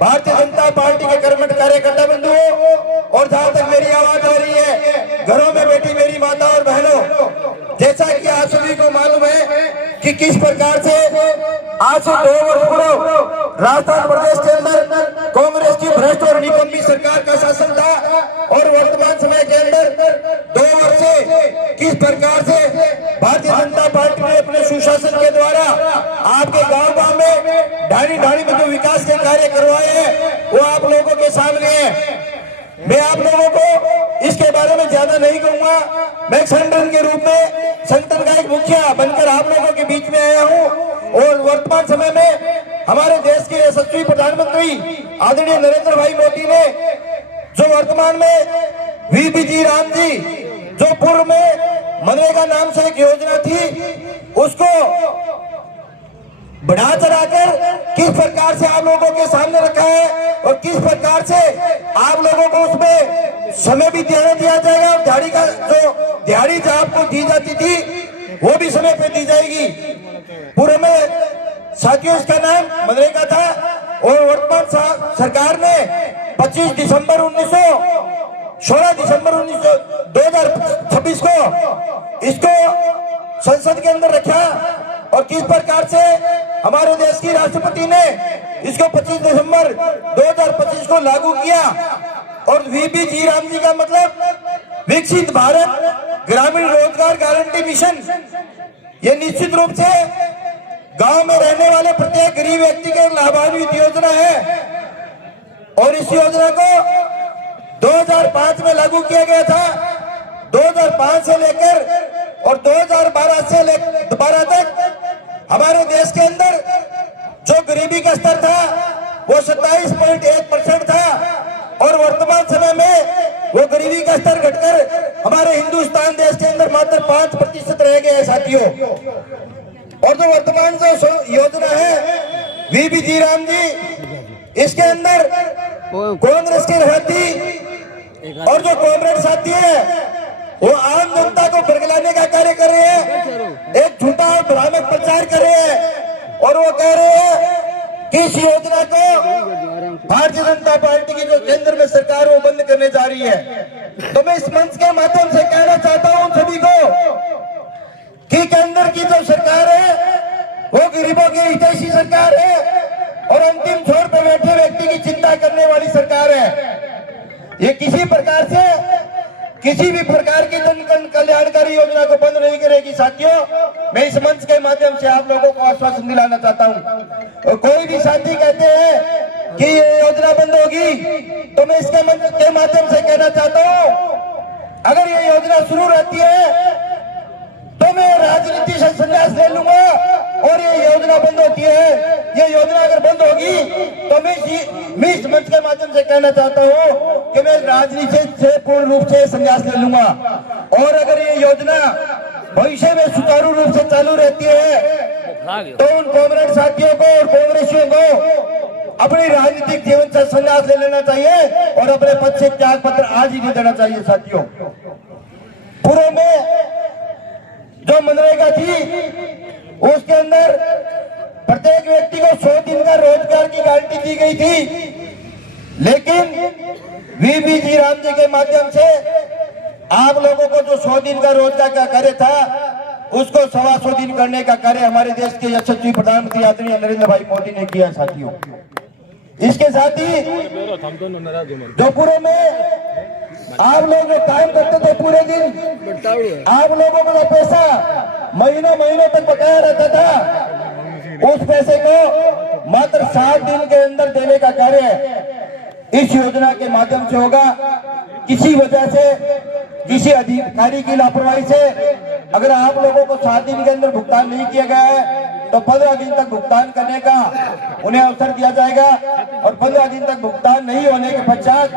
भारतीय जनता पार्टी के कर्मठ कार्यकर्ता बंधुओं, और जहां तक मेरी आवाज आ रही है घरों में बैठी मेरी माता और बहनों, जैसा कि आप सभी को मालूम है कि किस प्रकार से आज से 2 वर्ष पूर्व राजस्थान प्रदेश के अंदर कांग्रेस की भ्रष्ट और निकम्मी सरकार का शासन था, और वर्तमान समय के अंदर 2 वर्ष से किस प्रकार से भारतीय जनता पार्टी ने अपने सुशासन के द्वारा आपके गांव में ढाणी में जो विकास के कार्य करवाए हैं वो आप लोगों के सामने है। मैं आप लोगों को इसके बारे में ज्यादा नहीं कहूंगा। मैं संगठन के रूप में संगठन का एक मुखिया बनकर आप लोगों के बीच में आया हूं। और वर्तमान समय में हमारे देश के यशस्वी प्रधानमंत्री आदरणीय नरेंद्र भाई मोदी ने जो वर्तमान में वीपी राम जी, जो पूर्व में मनरेगा नाम से एक योजना थी, उसको बढ़ा चढ़ाकर किस प्रकार से आप लोगों के सामने रखा है और किस प्रकार से आप लोगों को उसमें समय भी दिया जाएगा और दिहाड़ी का जो दिहाड़ी जो आपको दी जाती थी वो भी समय पे दी जाएगी। पूरे में साथियों इसका नाम मनरेगा था और वर्तमान सरकार ने 16 दिसंबर 2026 को इसको संसद के अंदर रखा और किस प्रकार से हमारे देश की राष्ट्रपति ने इसको 25 दिसंबर 2025 को लागू किया। और वीपी जी राम जी का मतलब विकसित भारत ग्रामीण रोजगार गारंटी मिशन, ये निश्चित रूप से गांव में रहने वाले प्रत्येक गरीब व्यक्ति के लाभान्वित योजना है। और इस योजना को 2005 में लागू किया गया था। 2005 से लेकर और 2012 से लेकर 12 तक हमारे देश के अंदर जो गरीबी का स्तर था वो 27.1% था और वर्तमान समय में वो गरीबी का स्तर घटकर हमारे हिंदुस्तान देश के अंदर मात्र 5% रह गए हैं साथियों। और जो वर्तमान जो योजना है वीपी जी राम जी, इसके अंदर कांग्रेस के साथी और जो कॉमरेड साथी है वो आम जनता को बरगलाने का कार्य कर रहे हैं, एक झूठा और भ्रामक प्रचार कर रहे हैं और वो कह रहे हैं कि इस योजना को भारतीय जनता पार्टी की जो केंद्र में सरकार वो बंद करने जा रही है। तो मैं इस मंच के माध्यम से कहना चाहता हूं सभी को कि केंद्र की जो सरकार है वो गरीबों की हितैषी सरकार है और अंतिम छोर पर बैठे व्यक्ति की चिंता करने वाली सरकार है। ये किसी प्रकार से किसी भी प्रकार की जन कल्याणकारी योजना को बंद नहीं करेगी साथियों। मैं इस मंच के माध्यम से आप लोगों को आश्वासन दिलाना चाहता हूं। और कोई भी साथी कहते हैं कि ये योजना बंद होगी तो मैं इसके मंच के माध्यम से कहना चाहता हूं, अगर ये योजना शुरू रहती है तो मैं राजनीति से संन्यास ले लूंगा और ये योजना बंद होती है। ये योजना अगर बंद होगी तो मैं इस मंच के माध्यम से कहना चाहता हूं कि मैं राजनीति से पूर्ण रूप से संन्यास ले लूंगा। और अगर ये योजना भविष्य में सुचारू रूप से चालू रहती है तो उन कॉमरेड साथियों को और कांग्रेसियों को अपनी राजनीतिक जीवन से संन्यास ले लेना चाहिए और अपने पद से त्याग पत्र आज ही दे देना चाहिए साथियों। पूर्व में जो मनरेगा थी उसके अंदर प्रत्येक व्यक्ति को 100 दिन का रोजगार की गारंटी दी गई थी, लेकिन वीपी जी राम जी के माध्यम से आप लोगों को जो 100 दिन का रोजगार का कार्य था उसको 125 दिन करने का कार्य हमारे देश के यशस्वी प्रधानमंत्री आदरणीय नरेंद्र भाई मोदी ने किया साथियों। इसके साथ ही जो पूरे में आप लोग जो काम करते थे पूरे दिन, आप लोगों को जो पैसा महीनों महीनों तक बकाया रहता था उस पैसे को मात्र 7 दिन के अंदर देने का कार्य इस योजना के माध्यम से होगा। किसी वजह से किसी अधिकारी की लापरवाही से अगर आप लोगों को 7 दिन के अंदर भुगतान नहीं किया गया है तो 15 दिन तक भुगतान करने का उन्हें अवसर दिया जाएगा और 15 दिन तक भुगतान नहीं होने के पश्चात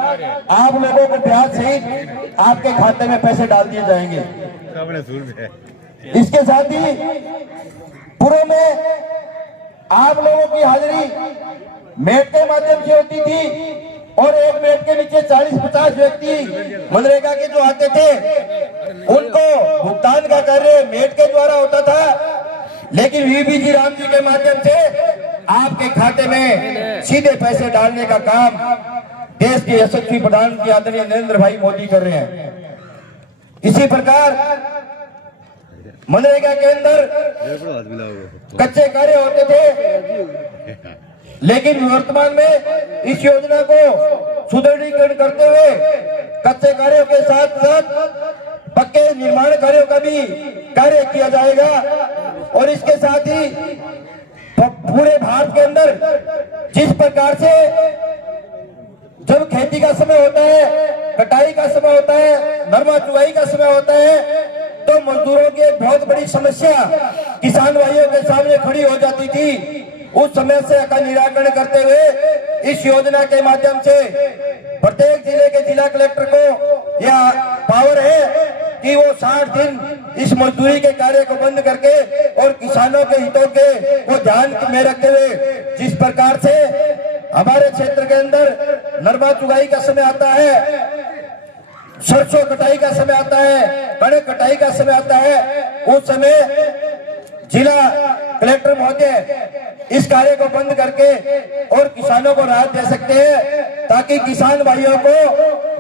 आप लोगों को ब्याज सहित आपके खाते में पैसे डाल दिए जाएंगे। इसके साथ ही पूर्व में आप लोगों की हाजिरी मेट के माध्यम से होती थी और एक मेट के नीचे 40-50 व्यक्ति मनरेगा के जो आते थे उनको भुगतान का कार्य मेट के द्वारा होता था, लेकिन वीपी जी राम जी के माध्यम से आपके खाते में सीधे पैसे डालने का काम देश के यशस्वी प्रधानमंत्री आदरणीय नरेंद्र भाई मोदी कर रहे हैं। इसी प्रकार मनरेगा के अंदर कच्चे कार्य होते थे, लेकिन वर्तमान में इस योजना को सुदृढ़ीकरण करते हुए कच्चे कार्यों के साथ साथ पक्के निर्माण कार्यों का भी कार्य किया जाएगा। और इसके साथ ही पूरे भारत के अंदर जिस प्रकार से जब खेती का समय होता है, कटाई का समय होता है, नरमा चुवाई का समय होता है तो मजदूरों की एक बहुत बड़ी समस्या किसान भाइयों के सामने खड़ी हो जाती थी। उस समस्या का निराकरण करते हुए इस योजना के माध्यम से प्रत्येक जिले के जिला कलेक्टर को यह पावर है कि वो 60 दिन इस मजदूरी के कार्य को बंद करके और किसानों के हितों के को ध्यान में रखते हुए जिस प्रकार से हमारे क्षेत्र के अंदर नरमा चुगाई का समय आता है, सरसों कटाई का समय आता है, कणक कटाई का समय आता है, उस समय जिला कलेक्टर महोदय इस कार्य को बंद करके और किसानों को राहत दे सकते हैं ताकि किसान भाइयों को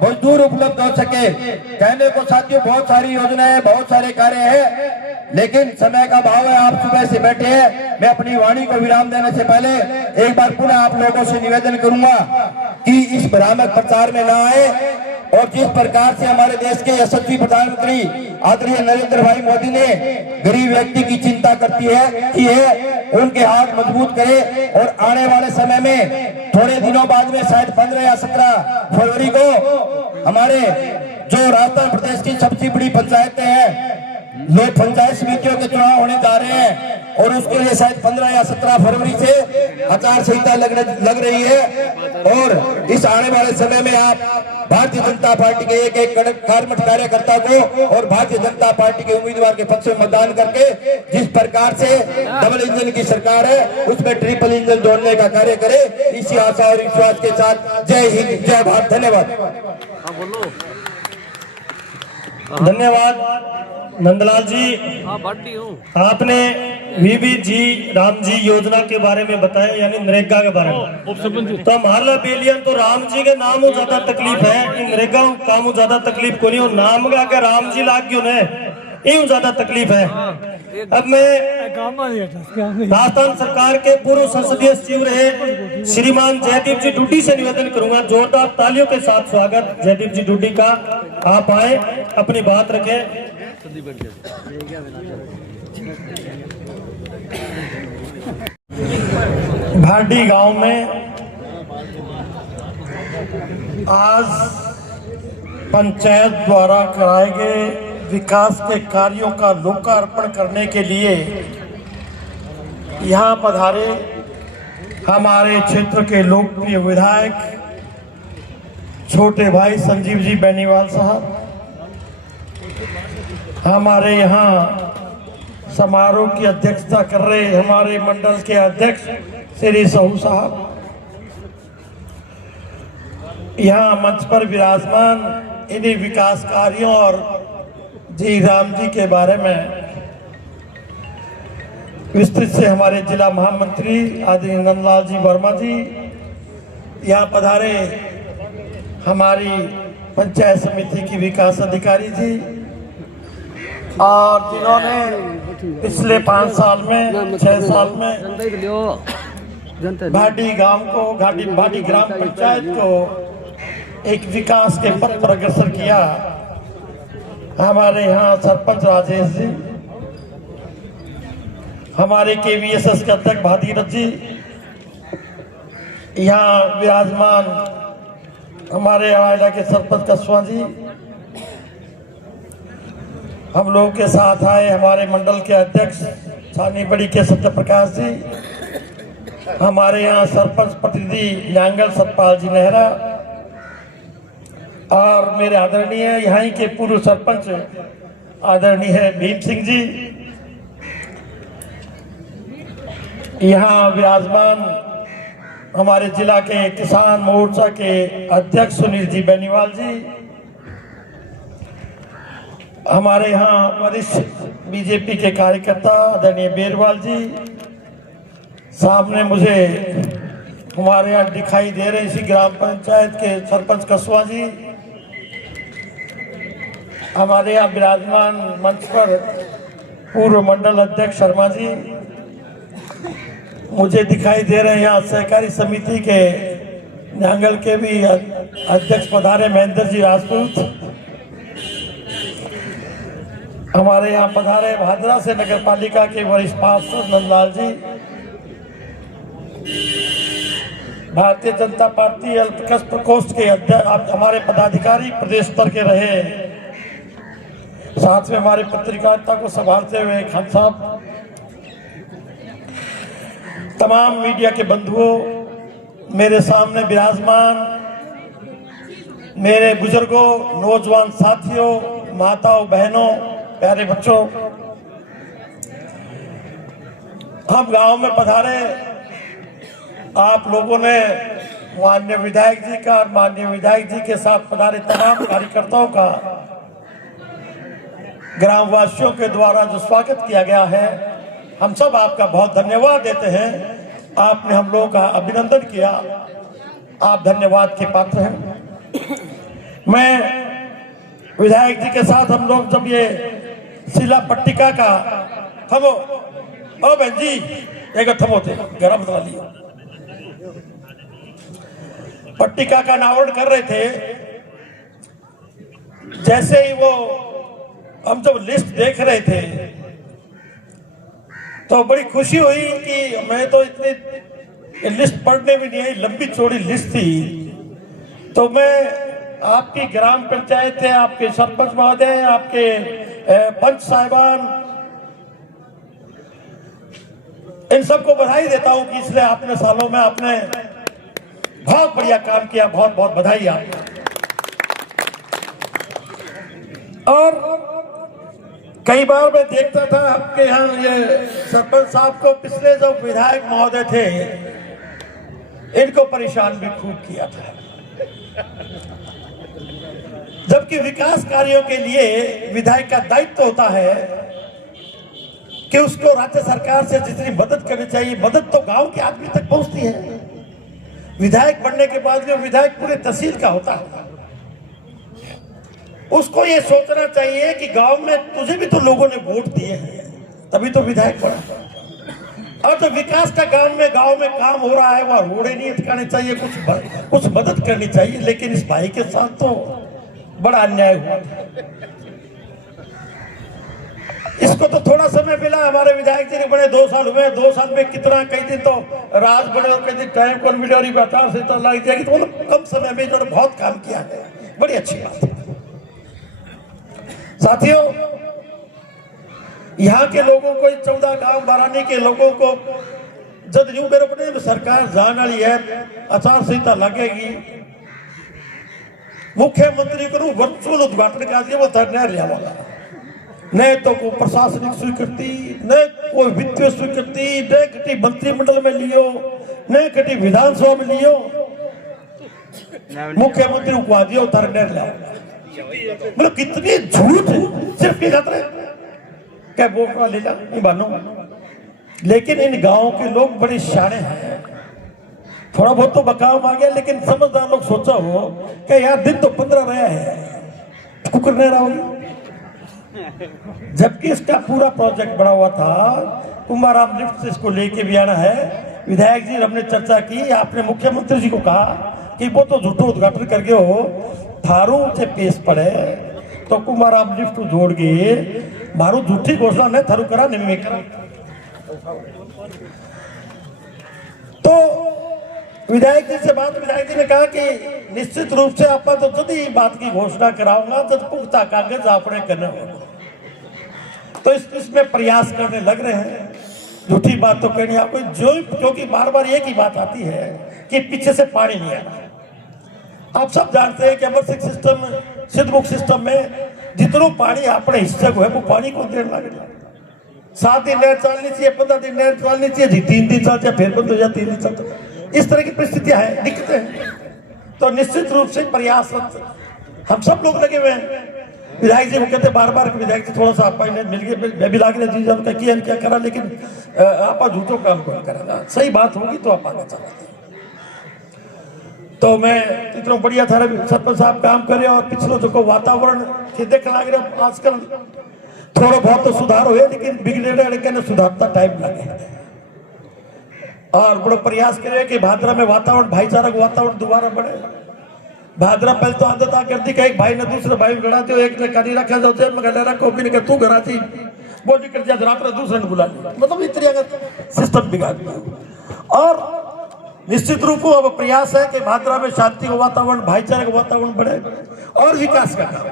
मजदूर उपलब्ध हो सके। कहने को साथियों बहुत सारी योजनाएं, बहुत सारे कार्य हैं, लेकिन समय का भाव है। आप सुबह से बैठे हैं। मैं अपनी वाणी को विराम देने से पहले एक बार पुनः आप लोगों से निवेदन करूंगा कि इस भ्रामक प्रचार में ना आए और जिस प्रकार से हमारे देश के यशस्वी प्रधानमंत्री आदरणीय नरेंद्र भाई मोदी ने गरीब व्यक्ति की चिंता करती है उनके हाथ मजबूत करे और आने वाले समय में थोड़े दिनों बाद में शायद 15 या 17 फरवरी को हमारे जो राजस्थान प्रदेश की सबसे बड़ी पंचायतें हैं, लोग पंचायत समितियों के चुनाव होने जा रहे हैं और उसके लिए शायद 15 या 17 फरवरी से आचार संहिता लग रही है। और इस आने वाले समय में आप भारतीय जनता पार्टी के एक एक कर्मठ कार्यकर्ता को और भारतीय जनता पार्टी के उम्मीदवार के पक्ष में मतदान करके जिस प्रकार से डबल इंजन की सरकार है उसमें ट्रिपल इंजन जोड़ने का कार्य करे, इसी आशा और विश्वास के साथ जय हिंद, जय भारत। धन्यवाद। धन्यवाद नंदलाल जी। आपने VBG राम जी योजना के बारे में बताया, यानी नरेगा के बारे में। तो हमारा बेलियन तो राम जी के नाम हो ज्यादा तकलीफ है, नरेगा काम हो ज्यादा तकलीफ को नहीं हो, नाम का के राम जी लाग क्यों ने यूं ज्यादा तकलीफ है। अब मैं राजस्थान सरकार के पूर्व संसदीय सचिव रहे श्रीमान जयदीप जी डूडी से निवेदन करूंगा, जोरदार तालियों के साथ स्वागत जयदीप जी डूडी का। आप आए, अपनी बात रखें। भाटी गांव में आज पंचायत द्वारा कराए गए विकास के कार्यों का लोकार्पण करने के लिए यहाँ पधारे हमारे क्षेत्र के लोकप्रिय विधायक छोटे भाई संजीव जी बेनीवाल साहब, हमारे यहाँ समारोह की अध्यक्षता कर रहे हमारे मंडल के अध्यक्ष श्री साहू साहब, यहाँ मंच पर विराजमान इन्हीं विकास कार्यों और जी राम जी के बारे में विस्तृत से हमारे जिला महामंत्री आदरणीय नंदलाल जी वर्मा जी, यहाँ पधारे हमारी पंचायत समिति की विकास अधिकारी जी, और जिन्होंने पिछले 5 साल में 6 साल में भाटी गांव को भाटी ग्राम पंचायत को एक विकास के पथ पर अग्रसर किया। हमारे यहाँ सरपंच राजेश जी, हमारे KVSS के अध्यक्ष भागीरथ जी, यहाँ विराजमान हमारे आयला के सरपंच कस्वा जी, हम लोग के साथ आए हमारे मंडल के अध्यक्ष छानी बड़ी के सत्य प्रकाश जी, हमारे यहाँ सरपंच प्रतिनिधि नांगल सतपाल जी नेहरा, और मेरे आदरणीय यहाँ के पूर्व सरपंच आदरणीय भीम सिंह जी, यहाँ विराजमान हमारे जिला के किसान मोर्चा के अध्यक्ष सुनील जी बेनीवाल जी, हमारे यहाँ वरिष्ठ बीजेपी के कार्यकर्ता आदरणीय बेरवाल जी, सामने मुझे हमारे यहाँ दिखाई दे रहे इसी ग्राम पंचायत के सरपंच कस्वा जी, हमारे यहाँ विराजमान मंच पर पूर्व मंडल अध्यक्ष शर्मा जी, मुझे दिखाई दे रहे हैं यहाँ सहकारी समिति के नांगल के भी अध्यक्ष पधारे महेंद्र जी राजपूत, हमारे यहाँ पधारे भादरा से नगर पालिका के वरिष्ठ पार्षद नंदलाल जी, भारतीय जनता पार्टी अल्पसंख्यक प्रकोष्ठ के अध्यक्ष हमारे पदाधिकारी प्रदेश स्तर के रहे, साथ में हमारे पत्रकारिता को संभालते हुए खान साहब, तमाम मीडिया के बंधुओं, मेरे सामने विराजमान मेरे बुजुर्गों, नौजवान साथियों, माताओं, बहनों, प्यारे बच्चों, हम गांव में पधारे। आप लोगों ने माननीय विधायक जी का और माननीय विधायक जी के साथ पधारे तमाम कार्यकर्ताओं का ग्रामवासियों के द्वारा जो स्वागत किया गया है, हम सब आपका बहुत धन्यवाद देते हैं। आपने हम लोगों का अभिनंदन किया, आप धन्यवाद के पात्र हैं। मैं विधायक जी के साथ हम लोग जब ये शिला पट्टिका का थमो ओ बहन जी एक थमो थे गरम बता लिया पट्टिका का अनावरण कर रहे थे, जैसे ही वो हम जब लिस्ट देख रहे थे तो बड़ी खुशी हुई कि मैं तो इतनी लिस्ट पढ़ने भी नहीं आई, लंबी चौड़ी लिस्ट थी। तो मैं आपकी ग्राम पंचायत है, आपके सरपंच महोदय, आपके पंच साहिबान, इन सबको बधाई देता हूं कि इसलिए आपने सालों में आपने बहुत बढ़िया काम किया, बहुत बहुत बधाई आपको। और कई बार मैं देखता था आपके यहाँ ये सरपंच साहब को, पिछले जो विधायक महोदय थे इनको परेशान भी खूब किया था, जबकि विकास कार्यों के लिए विधायक का दायित्व होता है कि उसको राज्य सरकार से जितनी मदद करनी चाहिए, मदद तो गांव के आदमी तक पहुंचती है। विधायक बनने के बाद में विधायक पूरे तहसील का होता है, उसको ये सोचना चाहिए कि गांव में तुझे भी तो लोगों ने वोट दिए हैं, तभी तो विधायक बना। और तो विकास का गांव में काम हो रहा है, वह रोड़े नहीं अटकाने चाहिए, कुछ मदद करनी चाहिए। लेकिन इस भाई के साथ तो बड़ा अन्याय हुआ। इसको तो थोड़ा समय मिला, हमारे विधायक जी ने बड़े 2 साल हुए, 2 साल में कितना, कई दिन तो राज बने और कई दिन टाइम कौन मिले और आचार संहिता लाई जाएगी, तो कम समय में इन्होंने बहुत काम किया है, बड़ी अच्छी बात है। साथियों, यहाँ के लोगों को, 14 गांव बारानी के लोगों को जब यूं मेरे अपने सरकार जान वाली है, आचार संहिता लगेगी, मुख्यमंत्री को वर्चुअल उद्घाटन कर दिया, वो धरने लिया वाला, न तो कोई प्रशासनिक स्वीकृति, न कोई वित्तीय स्वीकृति, न किसी मंत्रिमंडल में लियो, न किसी विधानसभा में लियो, मुख्यमंत्री को दियो धरने लिया। मतलब कितनी झूठ है, सिर्फ ये खतरे क्या वोट ले जा नहीं बानो। लेकिन इन गांवों के लोग बड़े शाणे हैं, थोड़ा बहुत तो बकाव आ गया, लेकिन समझदार लोग सोचा हो कि यार दिन तो 15 रहे हैं, कुकर नहीं रहा होगी। जबकि इसका पूरा प्रोजेक्ट बना हुआ था, कुंभाराम लिफ्ट से इसको लेके भी आना है। विधायक जी हमने चर्चा की, आपने मुख्यमंत्री जी को कहा कि वो तो झूठो उद्घाटन करके हो थारू से पेश पड़े, तो कुंभाराम लिफ्ट जोड़ के मारू झूठी घोषणा नहीं थारू करा नहीं करा। तो विधायक जी से बात, विधायक जी ने कहा कि निश्चित रूप से आप तो जल्दी बात की घोषणा कराऊंगा जब पुख्ता कागज आपने करने होगा। तो इसमें प्रयास करने लग रहे हैं, झूठी बात तो कहनी आपको, क्योंकि बार बार एक ही बात आती है कि पीछे से पानी नहीं आना। आप सब जानते हैं कि अमर सिंह सिस्टम, सिद्धमुख सिस्टम में जितना पानी अपने हिस्से को है वो पानी को देने लगे। 7 दिन नहर चलनी चाहिए, 15 दिन नहर चलनी चाहिए, 3 दिन चल जाए फिर बंद हो जाए, 3 दिन चलता, इस तरह की परिस्थितियां हैं, दिक्कतें हैं। तो निश्चित रूप से प्रयासरत हम सब लोग लगे हुए हैं। विधायक जी को कहते बार बार, विधायक जी थोड़ा सा आप मिल गए, मैं भी लागे जी उनका क्या करा, लेकिन आप झूठों काम कौन करेगा, सही बात होगी तो आप आगे चला। तो मैं इतना बढ़िया था सरपंच साहब काम करे, और पिछले जो वातावरण देख लग रहे, आजकल थोड़ा बहुत तो सुधार हुए, लेकिन बिगड़े सुधारता टाइम लगे। और बड़ा प्रयास करे कि भादरा में वातावरण, भाईचारा का वातावरण दोबारा बढ़े। भादरा पहले तो आदत आ करती कि एक भाई ने दूसरे भाई में लड़ाते हो, एक ने करी रखा जाओ जेल में गले रखो, भी नहीं तू घर थी वो निकल जाए रात में दूसरे ने बुला लिया, मतलब इस तरह का सिस्टम बिगाड़ दिया। और निश्चित रूप से अब प्रयास है कि भादरा में शांति का वातावरण, भाईचारे का वातावरण बढ़े और विकास का काम।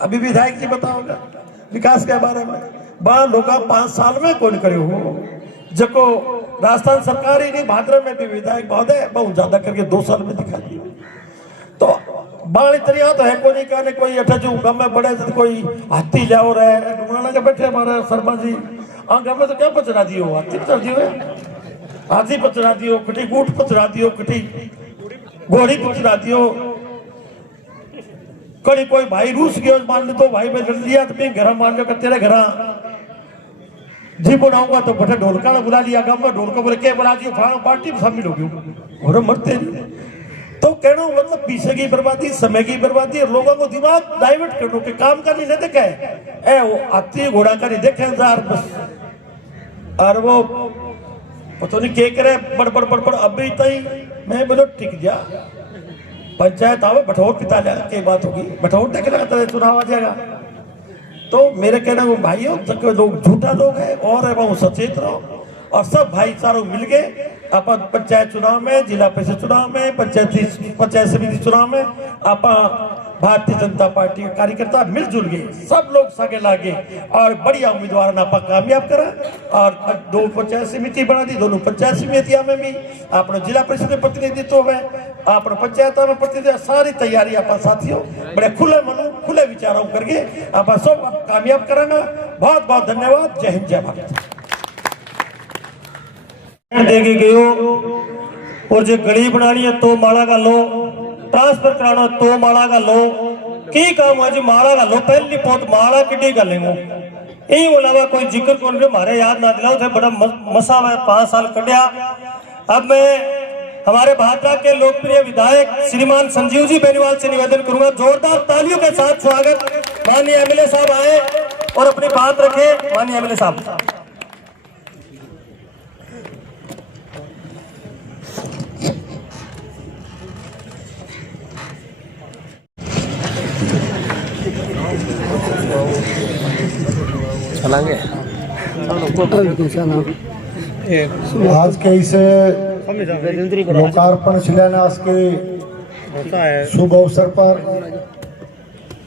अभी विधायक जी बताओगे विकास के बारे में, बार लोग 5 साल में कौन करे हो, जको राजस्थान सरकार ही नहीं, भादरा में भी विधायक महोदय बहुत ज्यादा करके 2 साल में दिखा दिया। तो बाली तरिया तो है कोई नहीं कहने कोई अठे जो गम में बड़े तो कोई हाथी जाओ रहे डुंगराना के बैठे हमारे शर्मा जी गम में तो क्या पचरा दियो हाथी पचरा दियो हाथी पचरा दियो कटी ऊंट पचरा दियो कटी घोड़ी पचरा दियो कड़ी कोई भाई रूस गयो मान लो तो भाई में लड़ लिया तो घर मान लो तेरे घर जी बनाऊंगा तो बटे ढोलका बुला लिया गम में ढोलका बोले के बुला दियो फाड़ो पार्टी में शामिल हो गयो और मरते नहीं तो कहना मतलब पीछे की बर्बादी समय की बर्बादी और लोगों को दिमाग डाइवर्ट कर दो कि काम का नहीं ना देखे ए वो हाथी घोड़ा का नहीं देखे यार बस और वो पता नहीं क्या करे बड़ बड़ बड़ बड़ अभी तई मैं बोलो टिक जा पंचायत आवे बठौर पिता के बात होगी बठौर देखने का चुनाव आ जाएगा तो मेरे कहना वो भाइयों लोग झूठा लोग है और वो सचेत रहो और सब भाईचारों मिल गए अपन पंचायत चुनाव में जिला परिषद चुनाव में पंचायत समिति चुनाव में अपन भारतीय जनता पार्टी के कार्यकर्ता मिलजुल गए सब लोग सगे लागे और बढ़िया उम्मीदवार आप कामयाब करा और दो पंचायत समिति बना दी दोनों पंचायत समितियों में भी अपने जिला परिषद में प्रतिनिधित्व है अपने पंचायत में प्रतिनिधित्व सारी तैयारी आप साथियों बड़े खुले मनो खुले विचारों करके आप सब कामयाब कराना बहुत बहुत धन्यवाद जय हिंद जय भारत देगी गयो और जो गली बनानी है तो माला का लो ट्रांसफर कराना तो माला का लो की काम है जी माला का लो पहली पोत माला किड्डी कर लेंगे यही अलावा कोई जिक्र कौन मारे याद ना दिलाओ थे बड़ा मसा में 5 साल कटिया अब मैं हमारे भाजपा के लोकप्रिय विधायक श्रीमान संजीव जी बेनीवाल से निवेदन करूंगा जोरदार तालियों के साथ स्वागत माननीय एमएलए साहब आए और अपनी बात रखे माननीय एमएलए साहब चलाएंगे आज के इस लोकार्पण शिलान्यास के शुभ अवसर पर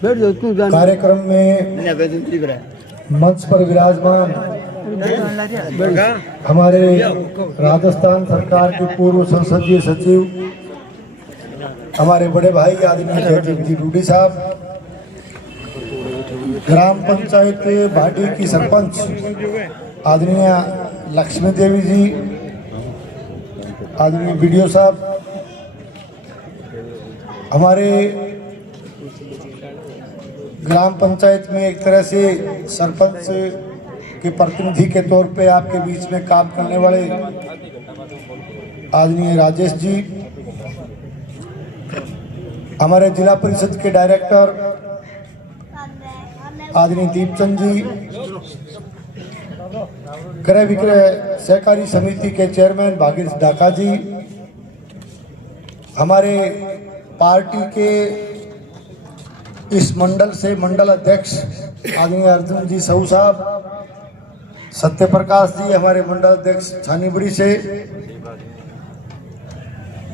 कार्यक्रम में मंच पर विराजमान हमारे राजस्थान सरकार के पूर्व संसदीय सचिव हमारे बड़े भाई आदरणीय जयदीप जी डूडी साहब ग्राम पंचायत भाटी की सरपंच आदरणीय लक्ष्मी देवी जी आदरणीय बीडीओ साहब हमारे ग्राम पंचायत में एक तरह से सरपंच के प्रतिनिधि के तौर पे आपके बीच में काम करने वाले आदरणीय राजेश जी हमारे जिला परिषद के डायरेक्टर आदरणीय दीपचंद जी क्रय विक्रय सहकारी समिति के चेयरमैन भागीरथ डाका जी हमारे पार्टी के इस मंडल से मंडल अध्यक्ष आदरणीय अर्जुन जी साहू साहब सत्य प्रकाश जी हमारे मंडल अध्यक्ष छानीबड़ी से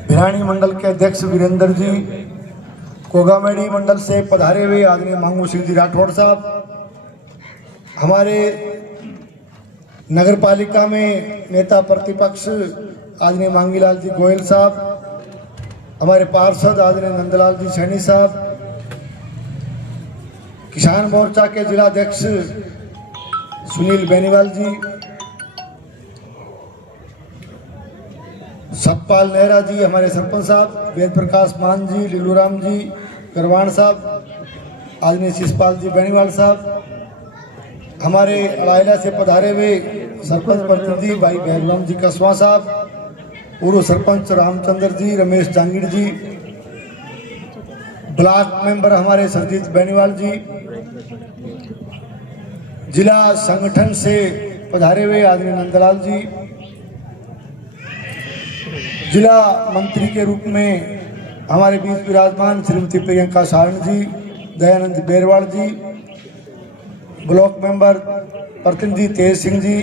भिरानी मंडल के अध्यक्ष वीरेंद्र जी कोगामेड़ी मंडल से पधारे हुए आदरणीय मांगू सिंह जी राठौड़ साहब हमारे नगर पालिका में नेता प्रतिपक्ष आदरणीय मांगीलाल जी गोयल साहब हमारे पार्षद आदरणीय नंदलाल जी सैनी साहब किसान मोर्चा के जिलाध्यक्ष सुनील बेनीवाल जी सतपाल नेहरा जी हमारे सरपंच साहब वेद प्रकाश मान जी लीलूराम जी करवाण साहब आदरणीय शिषपाल जी बेनीवाल साहब हमारे अड़ाइला से पधारे हुए सरपंच प्रतिनिधि भाई भैरवाम जी कसवा साहब पूर्व सरपंच रामचंद्र जी रमेश जांगीर जी ब्लॉक मेंबर हमारे सरजीत बेनीवाल जी जिला संगठन से पधारे हुए आदरणीय नंदलाल जी जिला मंत्री के रूप में हमारे बीच विराजमान श्रीमती प्रियंका सारण जी दयानंद बेरवाल जी ब्लॉक मेंबर प्रतिनिधि तेज सिंह जी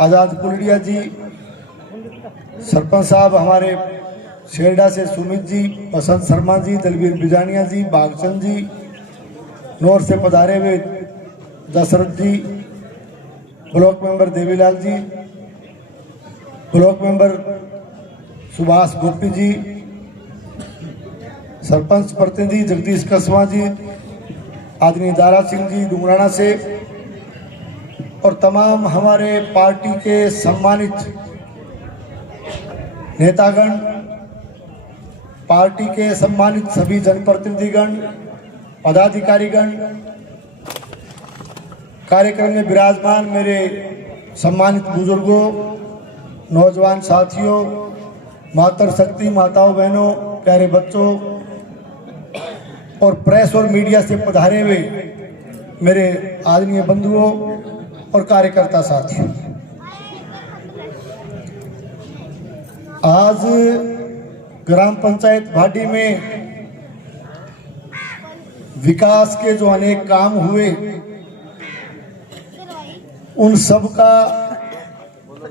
आज़ाद पुलडिया जी सरपंच साहब हमारे शेरडा से सुमित जी बसंत शर्मा जी दलवीर बिजानिया जी बागचंद जी नौर से पधारे हुए दशरथ जी block member Devilal ji block member Subhash गोपी जी सरपंच प्रतिनिधि जगदीश कसवा जी, आदरणीय दारा सिंह जी डुंगराना से, और तमाम हमारे पार्टी के सम्मानित नेतागण, पार्टी के सम्मानित सभी जनप्रतिनिधिगण, पदाधिकारीगण, कार्यक्रम में विराजमान मेरे सम्मानित बुजुर्गों, नौजवान साथियों, मातृ शक्ति माताओं बहनों, प्यारे बच्चों और प्रेस और मीडिया से पधारे हुए मेरे आदरणीय बंधुओं और कार्यकर्ता साथियों, आज ग्राम पंचायत भाटी में विकास के जो अनेक काम हुए, उन सब का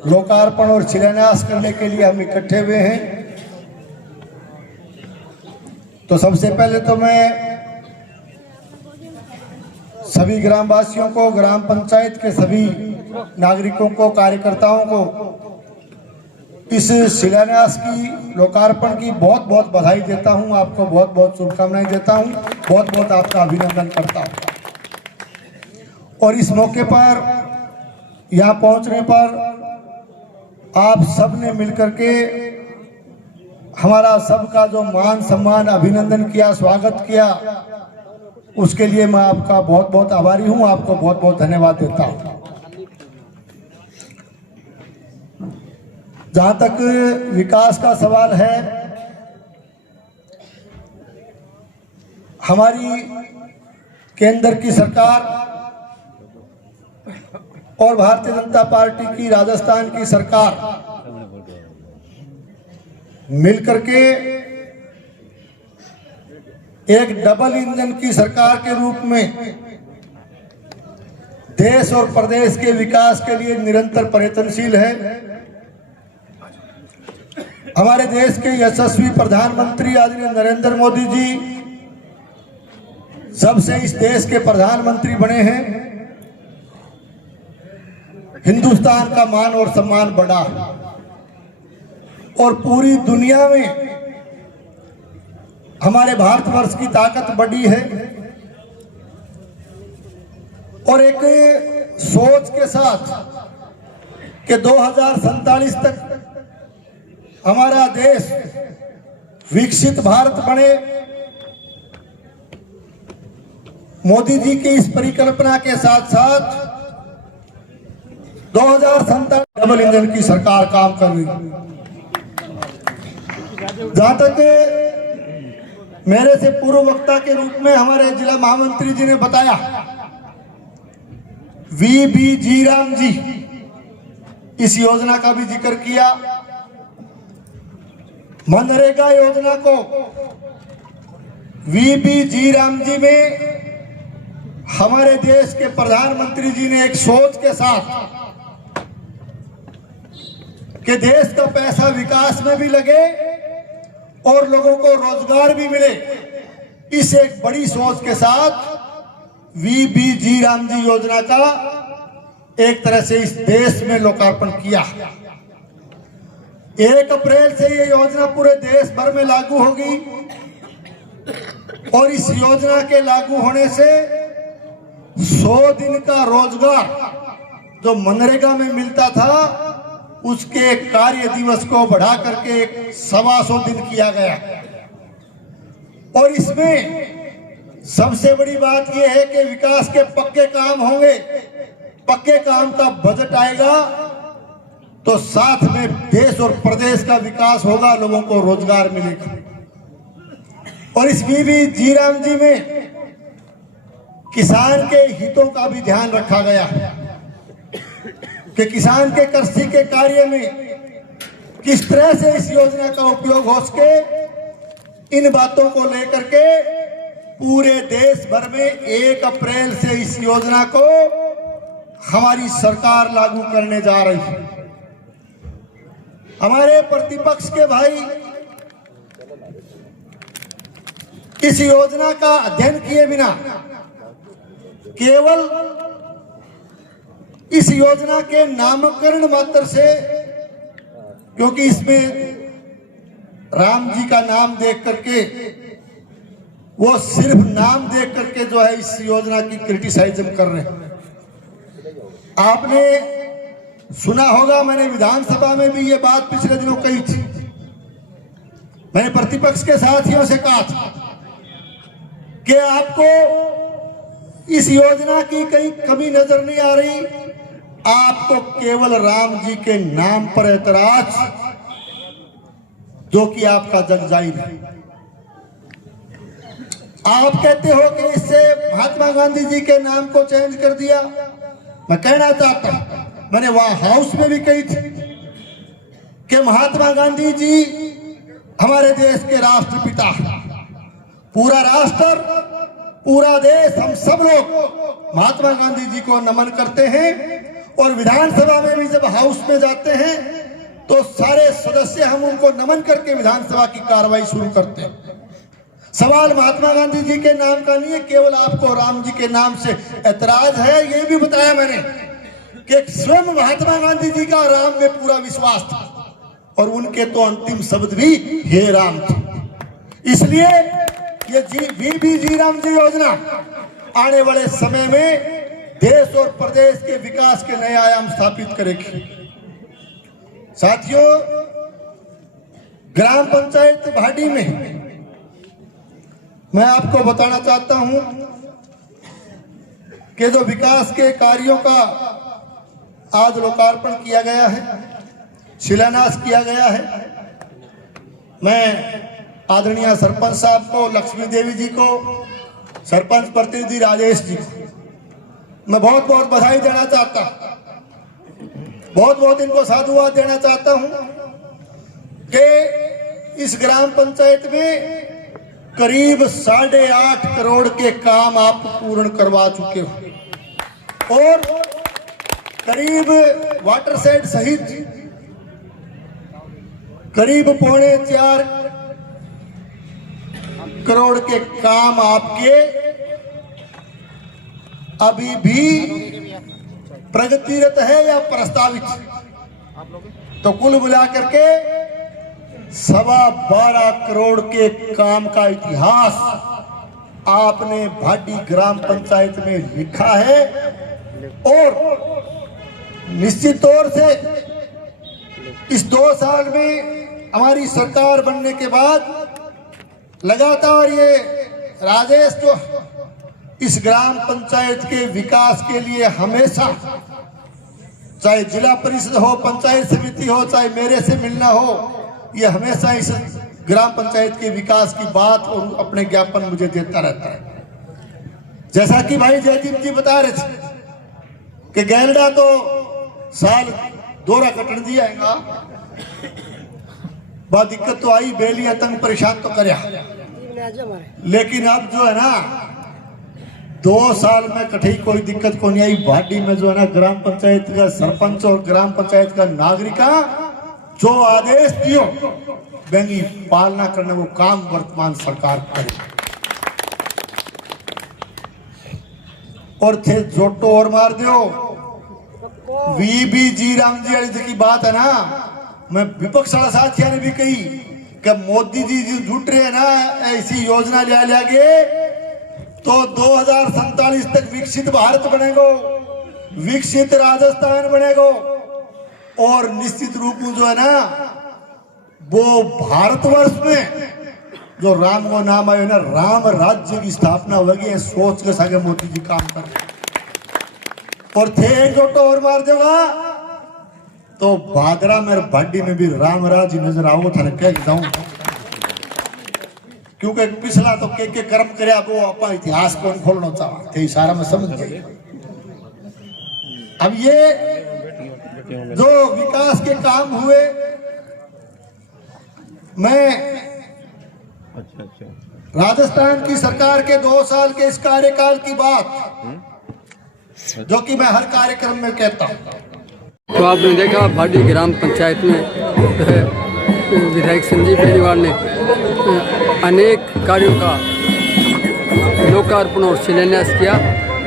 लोकार्पण और शिलान्यास करने के लिए हम इकट्ठे हुए हैं। तो सबसे पहले तो मैं सभी ग्रामवासियों को, ग्राम पंचायत के सभी नागरिकों को, कार्यकर्ताओं को इस शिलान्यास की, लोकार्पण की बहुत बहुत बधाई देता हूं। आपको बहुत बहुत शुभकामनाएं देता हूं, बहुत बहुत आपका अभिनंदन करता हूं। और इस मौके पर, यहाँ पहुंचने पर आप सब ने मिलकर के हमारा सबका जो मान सम्मान, अभिनंदन किया, स्वागत किया, उसके लिए मैं आपका बहुत बहुत आभारी हूं। आपको बहुत बहुत धन्यवाद देता हूं। जहां तक विकास का सवाल है, हमारी केंद्र की सरकार और भारतीय जनता पार्टी की राजस्थान की सरकार मिलकर के एक डबल इंजन की सरकार के रूप में देश और प्रदेश के विकास के लिए निरंतर प्रयत्नशील है। हमारे देश के यशस्वी प्रधानमंत्री आदरणीय नरेंद्र मोदी जी जब से इस देश के प्रधानमंत्री बने हैं, हिंदुस्तान का मान और सम्मान बढ़ा और पूरी दुनिया में हमारे भारतवर्ष की ताकत बढ़ी है। और एक सोच के साथ कि 2047 तक हमारा देश विकसित भारत बने, मोदी जी की इस परिकल्पना के साथ साथ 2047 डबल इंजन की सरकार काम कर रही है। जहां तक मेरे से पूर्व वक्ता के रूप में हमारे जिला महामंत्री जी ने बताया, वी जी राम जी इस योजना का भी जिक्र किया। मनरेगा योजना को वी जी राम जी में हमारे देश के प्रधानमंत्री जी ने एक सोच के साथ कि देश का पैसा विकास में भी लगे और लोगों को रोजगार भी मिले, इस एक बड़ी सोच के साथ वी जी राम जी योजना का एक तरह से इस देश में लोकार्पण किया। 1 अप्रैल से ये योजना पूरे देश भर में लागू होगी और इस योजना के लागू होने से 100 दिन का रोजगार जो मनरेगा में मिलता था, उसके कार्य दिवस को बढ़ा करके 125 दिन किया गया। और इसमें सबसे बड़ी बात यह है कि विकास के पक्के काम होंगे, पक्के काम का बजट आएगा तो साथ में देश और प्रदेश का विकास होगा, लोगों को रोजगार मिलेगा। और इस वी जी राम जी में किसान के हितों का भी ध्यान रखा गया कि किसान के कृषि के कार्य में किस तरह से इस योजना का उपयोग हो सके, इन बातों को लेकर के पूरे देश भर में 1 अप्रैल से इस योजना को हमारी सरकार लागू करने जा रही है। हमारे प्रतिपक्ष के भाई इस योजना का अध्ययन किए बिना केवल इस योजना के नामकरण मात्र से, क्योंकि इसमें राम जी का नाम देख करके वो सिर्फ नाम देख करके जो है इस योजना की क्रिटिसाइज कर रहे हैं। आपने सुना होगा, मैंने विधानसभा में भी ये बात पिछले दिनों कही थी। मैंने प्रतिपक्ष के साथियों से कहा था कि आपको इस योजना की कहीं कमी नजर नहीं आ रही, आपको केवल राम जी के नाम पर ऐतराज, जो कि आपका जग जाहिर है। आप कहते हो कि इससे महात्मा गांधी जी के नाम को चेंज कर दिया। मैं कहना चाहता हूं, मैंने वहां हाउस में भी कही थी कि महात्मा गांधी जी हमारे देश के राष्ट्रपिता, पूरा राष्ट्र, पूरा देश, हम सब लोग महात्मा गांधी जी को नमन करते हैं। और विधानसभा में भी जब हाउस में जाते हैं तो सारे सदस्य हम उनको नमन करके विधानसभा की कार्रवाई शुरू करते हैं। सवाल महात्मा गांधी जी के नाम का नहीं है, केवल आपको राम जी के नाम से ऐतराज है। ये भी बताया मैंने कि स्वयं महात्मा गांधी जी का राम में पूरा विश्वास था और उनके तो अंतिम शब्द भी हे राम थे। इसलिए ये जी राम जी योजना आने वाले समय में देश और प्रदेश के विकास के नए आयाम स्थापित करेगी। साथियों, ग्राम पंचायत भाटी में मैं आपको बताना चाहता हूं कि जो विकास के कार्यों का आज लोकार्पण किया गया है, शिलान्यास किया गया है, मैं आदरणीय सरपंच साहब को, लक्ष्मी देवी जी को, सरपंच प्रतिनिधि राजेश जी को मैं बहुत बहुत बधाई देना चाहता हूं, बहुत बहुत इनको साधुवाद देना चाहता हूं कि इस ग्राम पंचायत में करीब 8.5 करोड़ के काम आप पूर्ण करवा चुके हो और करीब वाटर सेट सहित करीब 3.25 करोड़ के काम आपके अभी भी प्रगतिरत है या प्रस्तावित। तो कुल मिलाकर के 12.25 करोड़ के काम का इतिहास आपने भाटी ग्राम पंचायत में लिखा है। और निश्चित तौर से इस 2 साल में हमारी सरकार बनने के बाद लगातार ये राजेश जो इस ग्राम पंचायत के विकास के लिए हमेशा, चाहे जिला परिषद हो, पंचायत समिति हो, चाहे मेरे से मिलना हो, ये हमेशा इस ग्राम पंचायत के विकास की बात और अपने ज्ञापन मुझे देता रहता है। जैसा कि भाई जयदीप जी बता रहे थे कि गैलडा तो साल दोहरा कटन दिया है, बहुत दिक्कत तो आई, बेलियां तंग परेशान तो करया, लेकिन अब जो है ना 2 साल में कठी कोई दिक्कत को नहीं आई। भाटी में जो है ना ग्राम पंचायत का सरपंच और ग्राम पंचायत का नागरिका जो आदेश दियो बेंगी पालना करने वो काम वर्तमान सरकार करे। और थे जोटो और मार दो वी जी राम जी वाली की बात है ना, मैं विपक्ष वाला साथियों ने भी कही कि मोदी जी जो जुट रहे हैं ना ऐसी योजना ले के तो 2047 तक विकसित भारत बनेगा, विकसित राजस्थान बनेगा और निश्चित रूप में जो है ना वो भारतवर्ष में जो राम को नाम आयो ना राम राज्य की स्थापना होगी, सोच के सागे मोदी जी काम कर रहे। और थे एक जोटो और मार देगा तो भादरा में भाटी में भी राम राज नजर आओ था, कह जाऊं क्योंकि पिछला तो के कर्म करे वो अपना इतिहास को खोलना चाहते इशारा में समझ गए। अब ये जो विकास के काम हुए, मैं राजस्थान की सरकार के 2 साल के इस कार्यकाल की बात जो कि मैं हर कार्यक्रम में कहता हूं। तो आपने देखा भाटी ग्राम पंचायत में विधायक संजीव बेनीवाल ने अनेक कार्यों का लोकार्पण और शिलान्यास किया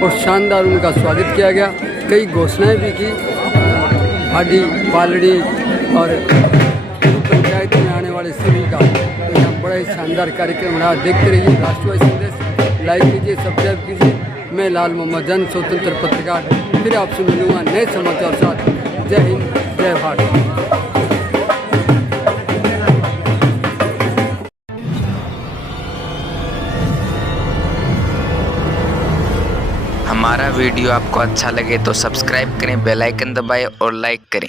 और शानदार उनका स्वागत किया गया। कई घोषणाएं भी की भाटी, पालड़ी और पंचायत में आने वाले सभी का बड़ा ही शानदार कार्यक्रम रहा। देखते रहिए राष्ट्रवादी संदेश, लाइक कीजिए, सब्सक्राइब कीजिए। मैं लाल मोहम्मद जन, स्वतंत्र पत्रकार, फिर आपसे मिलूंगा नए समाचार साथ। जय हिंद, जय भारत। हमारा वीडियो आपको अच्छा लगे तो सब्सक्राइब करें, बेल आइकन दबाएं और लाइक करें।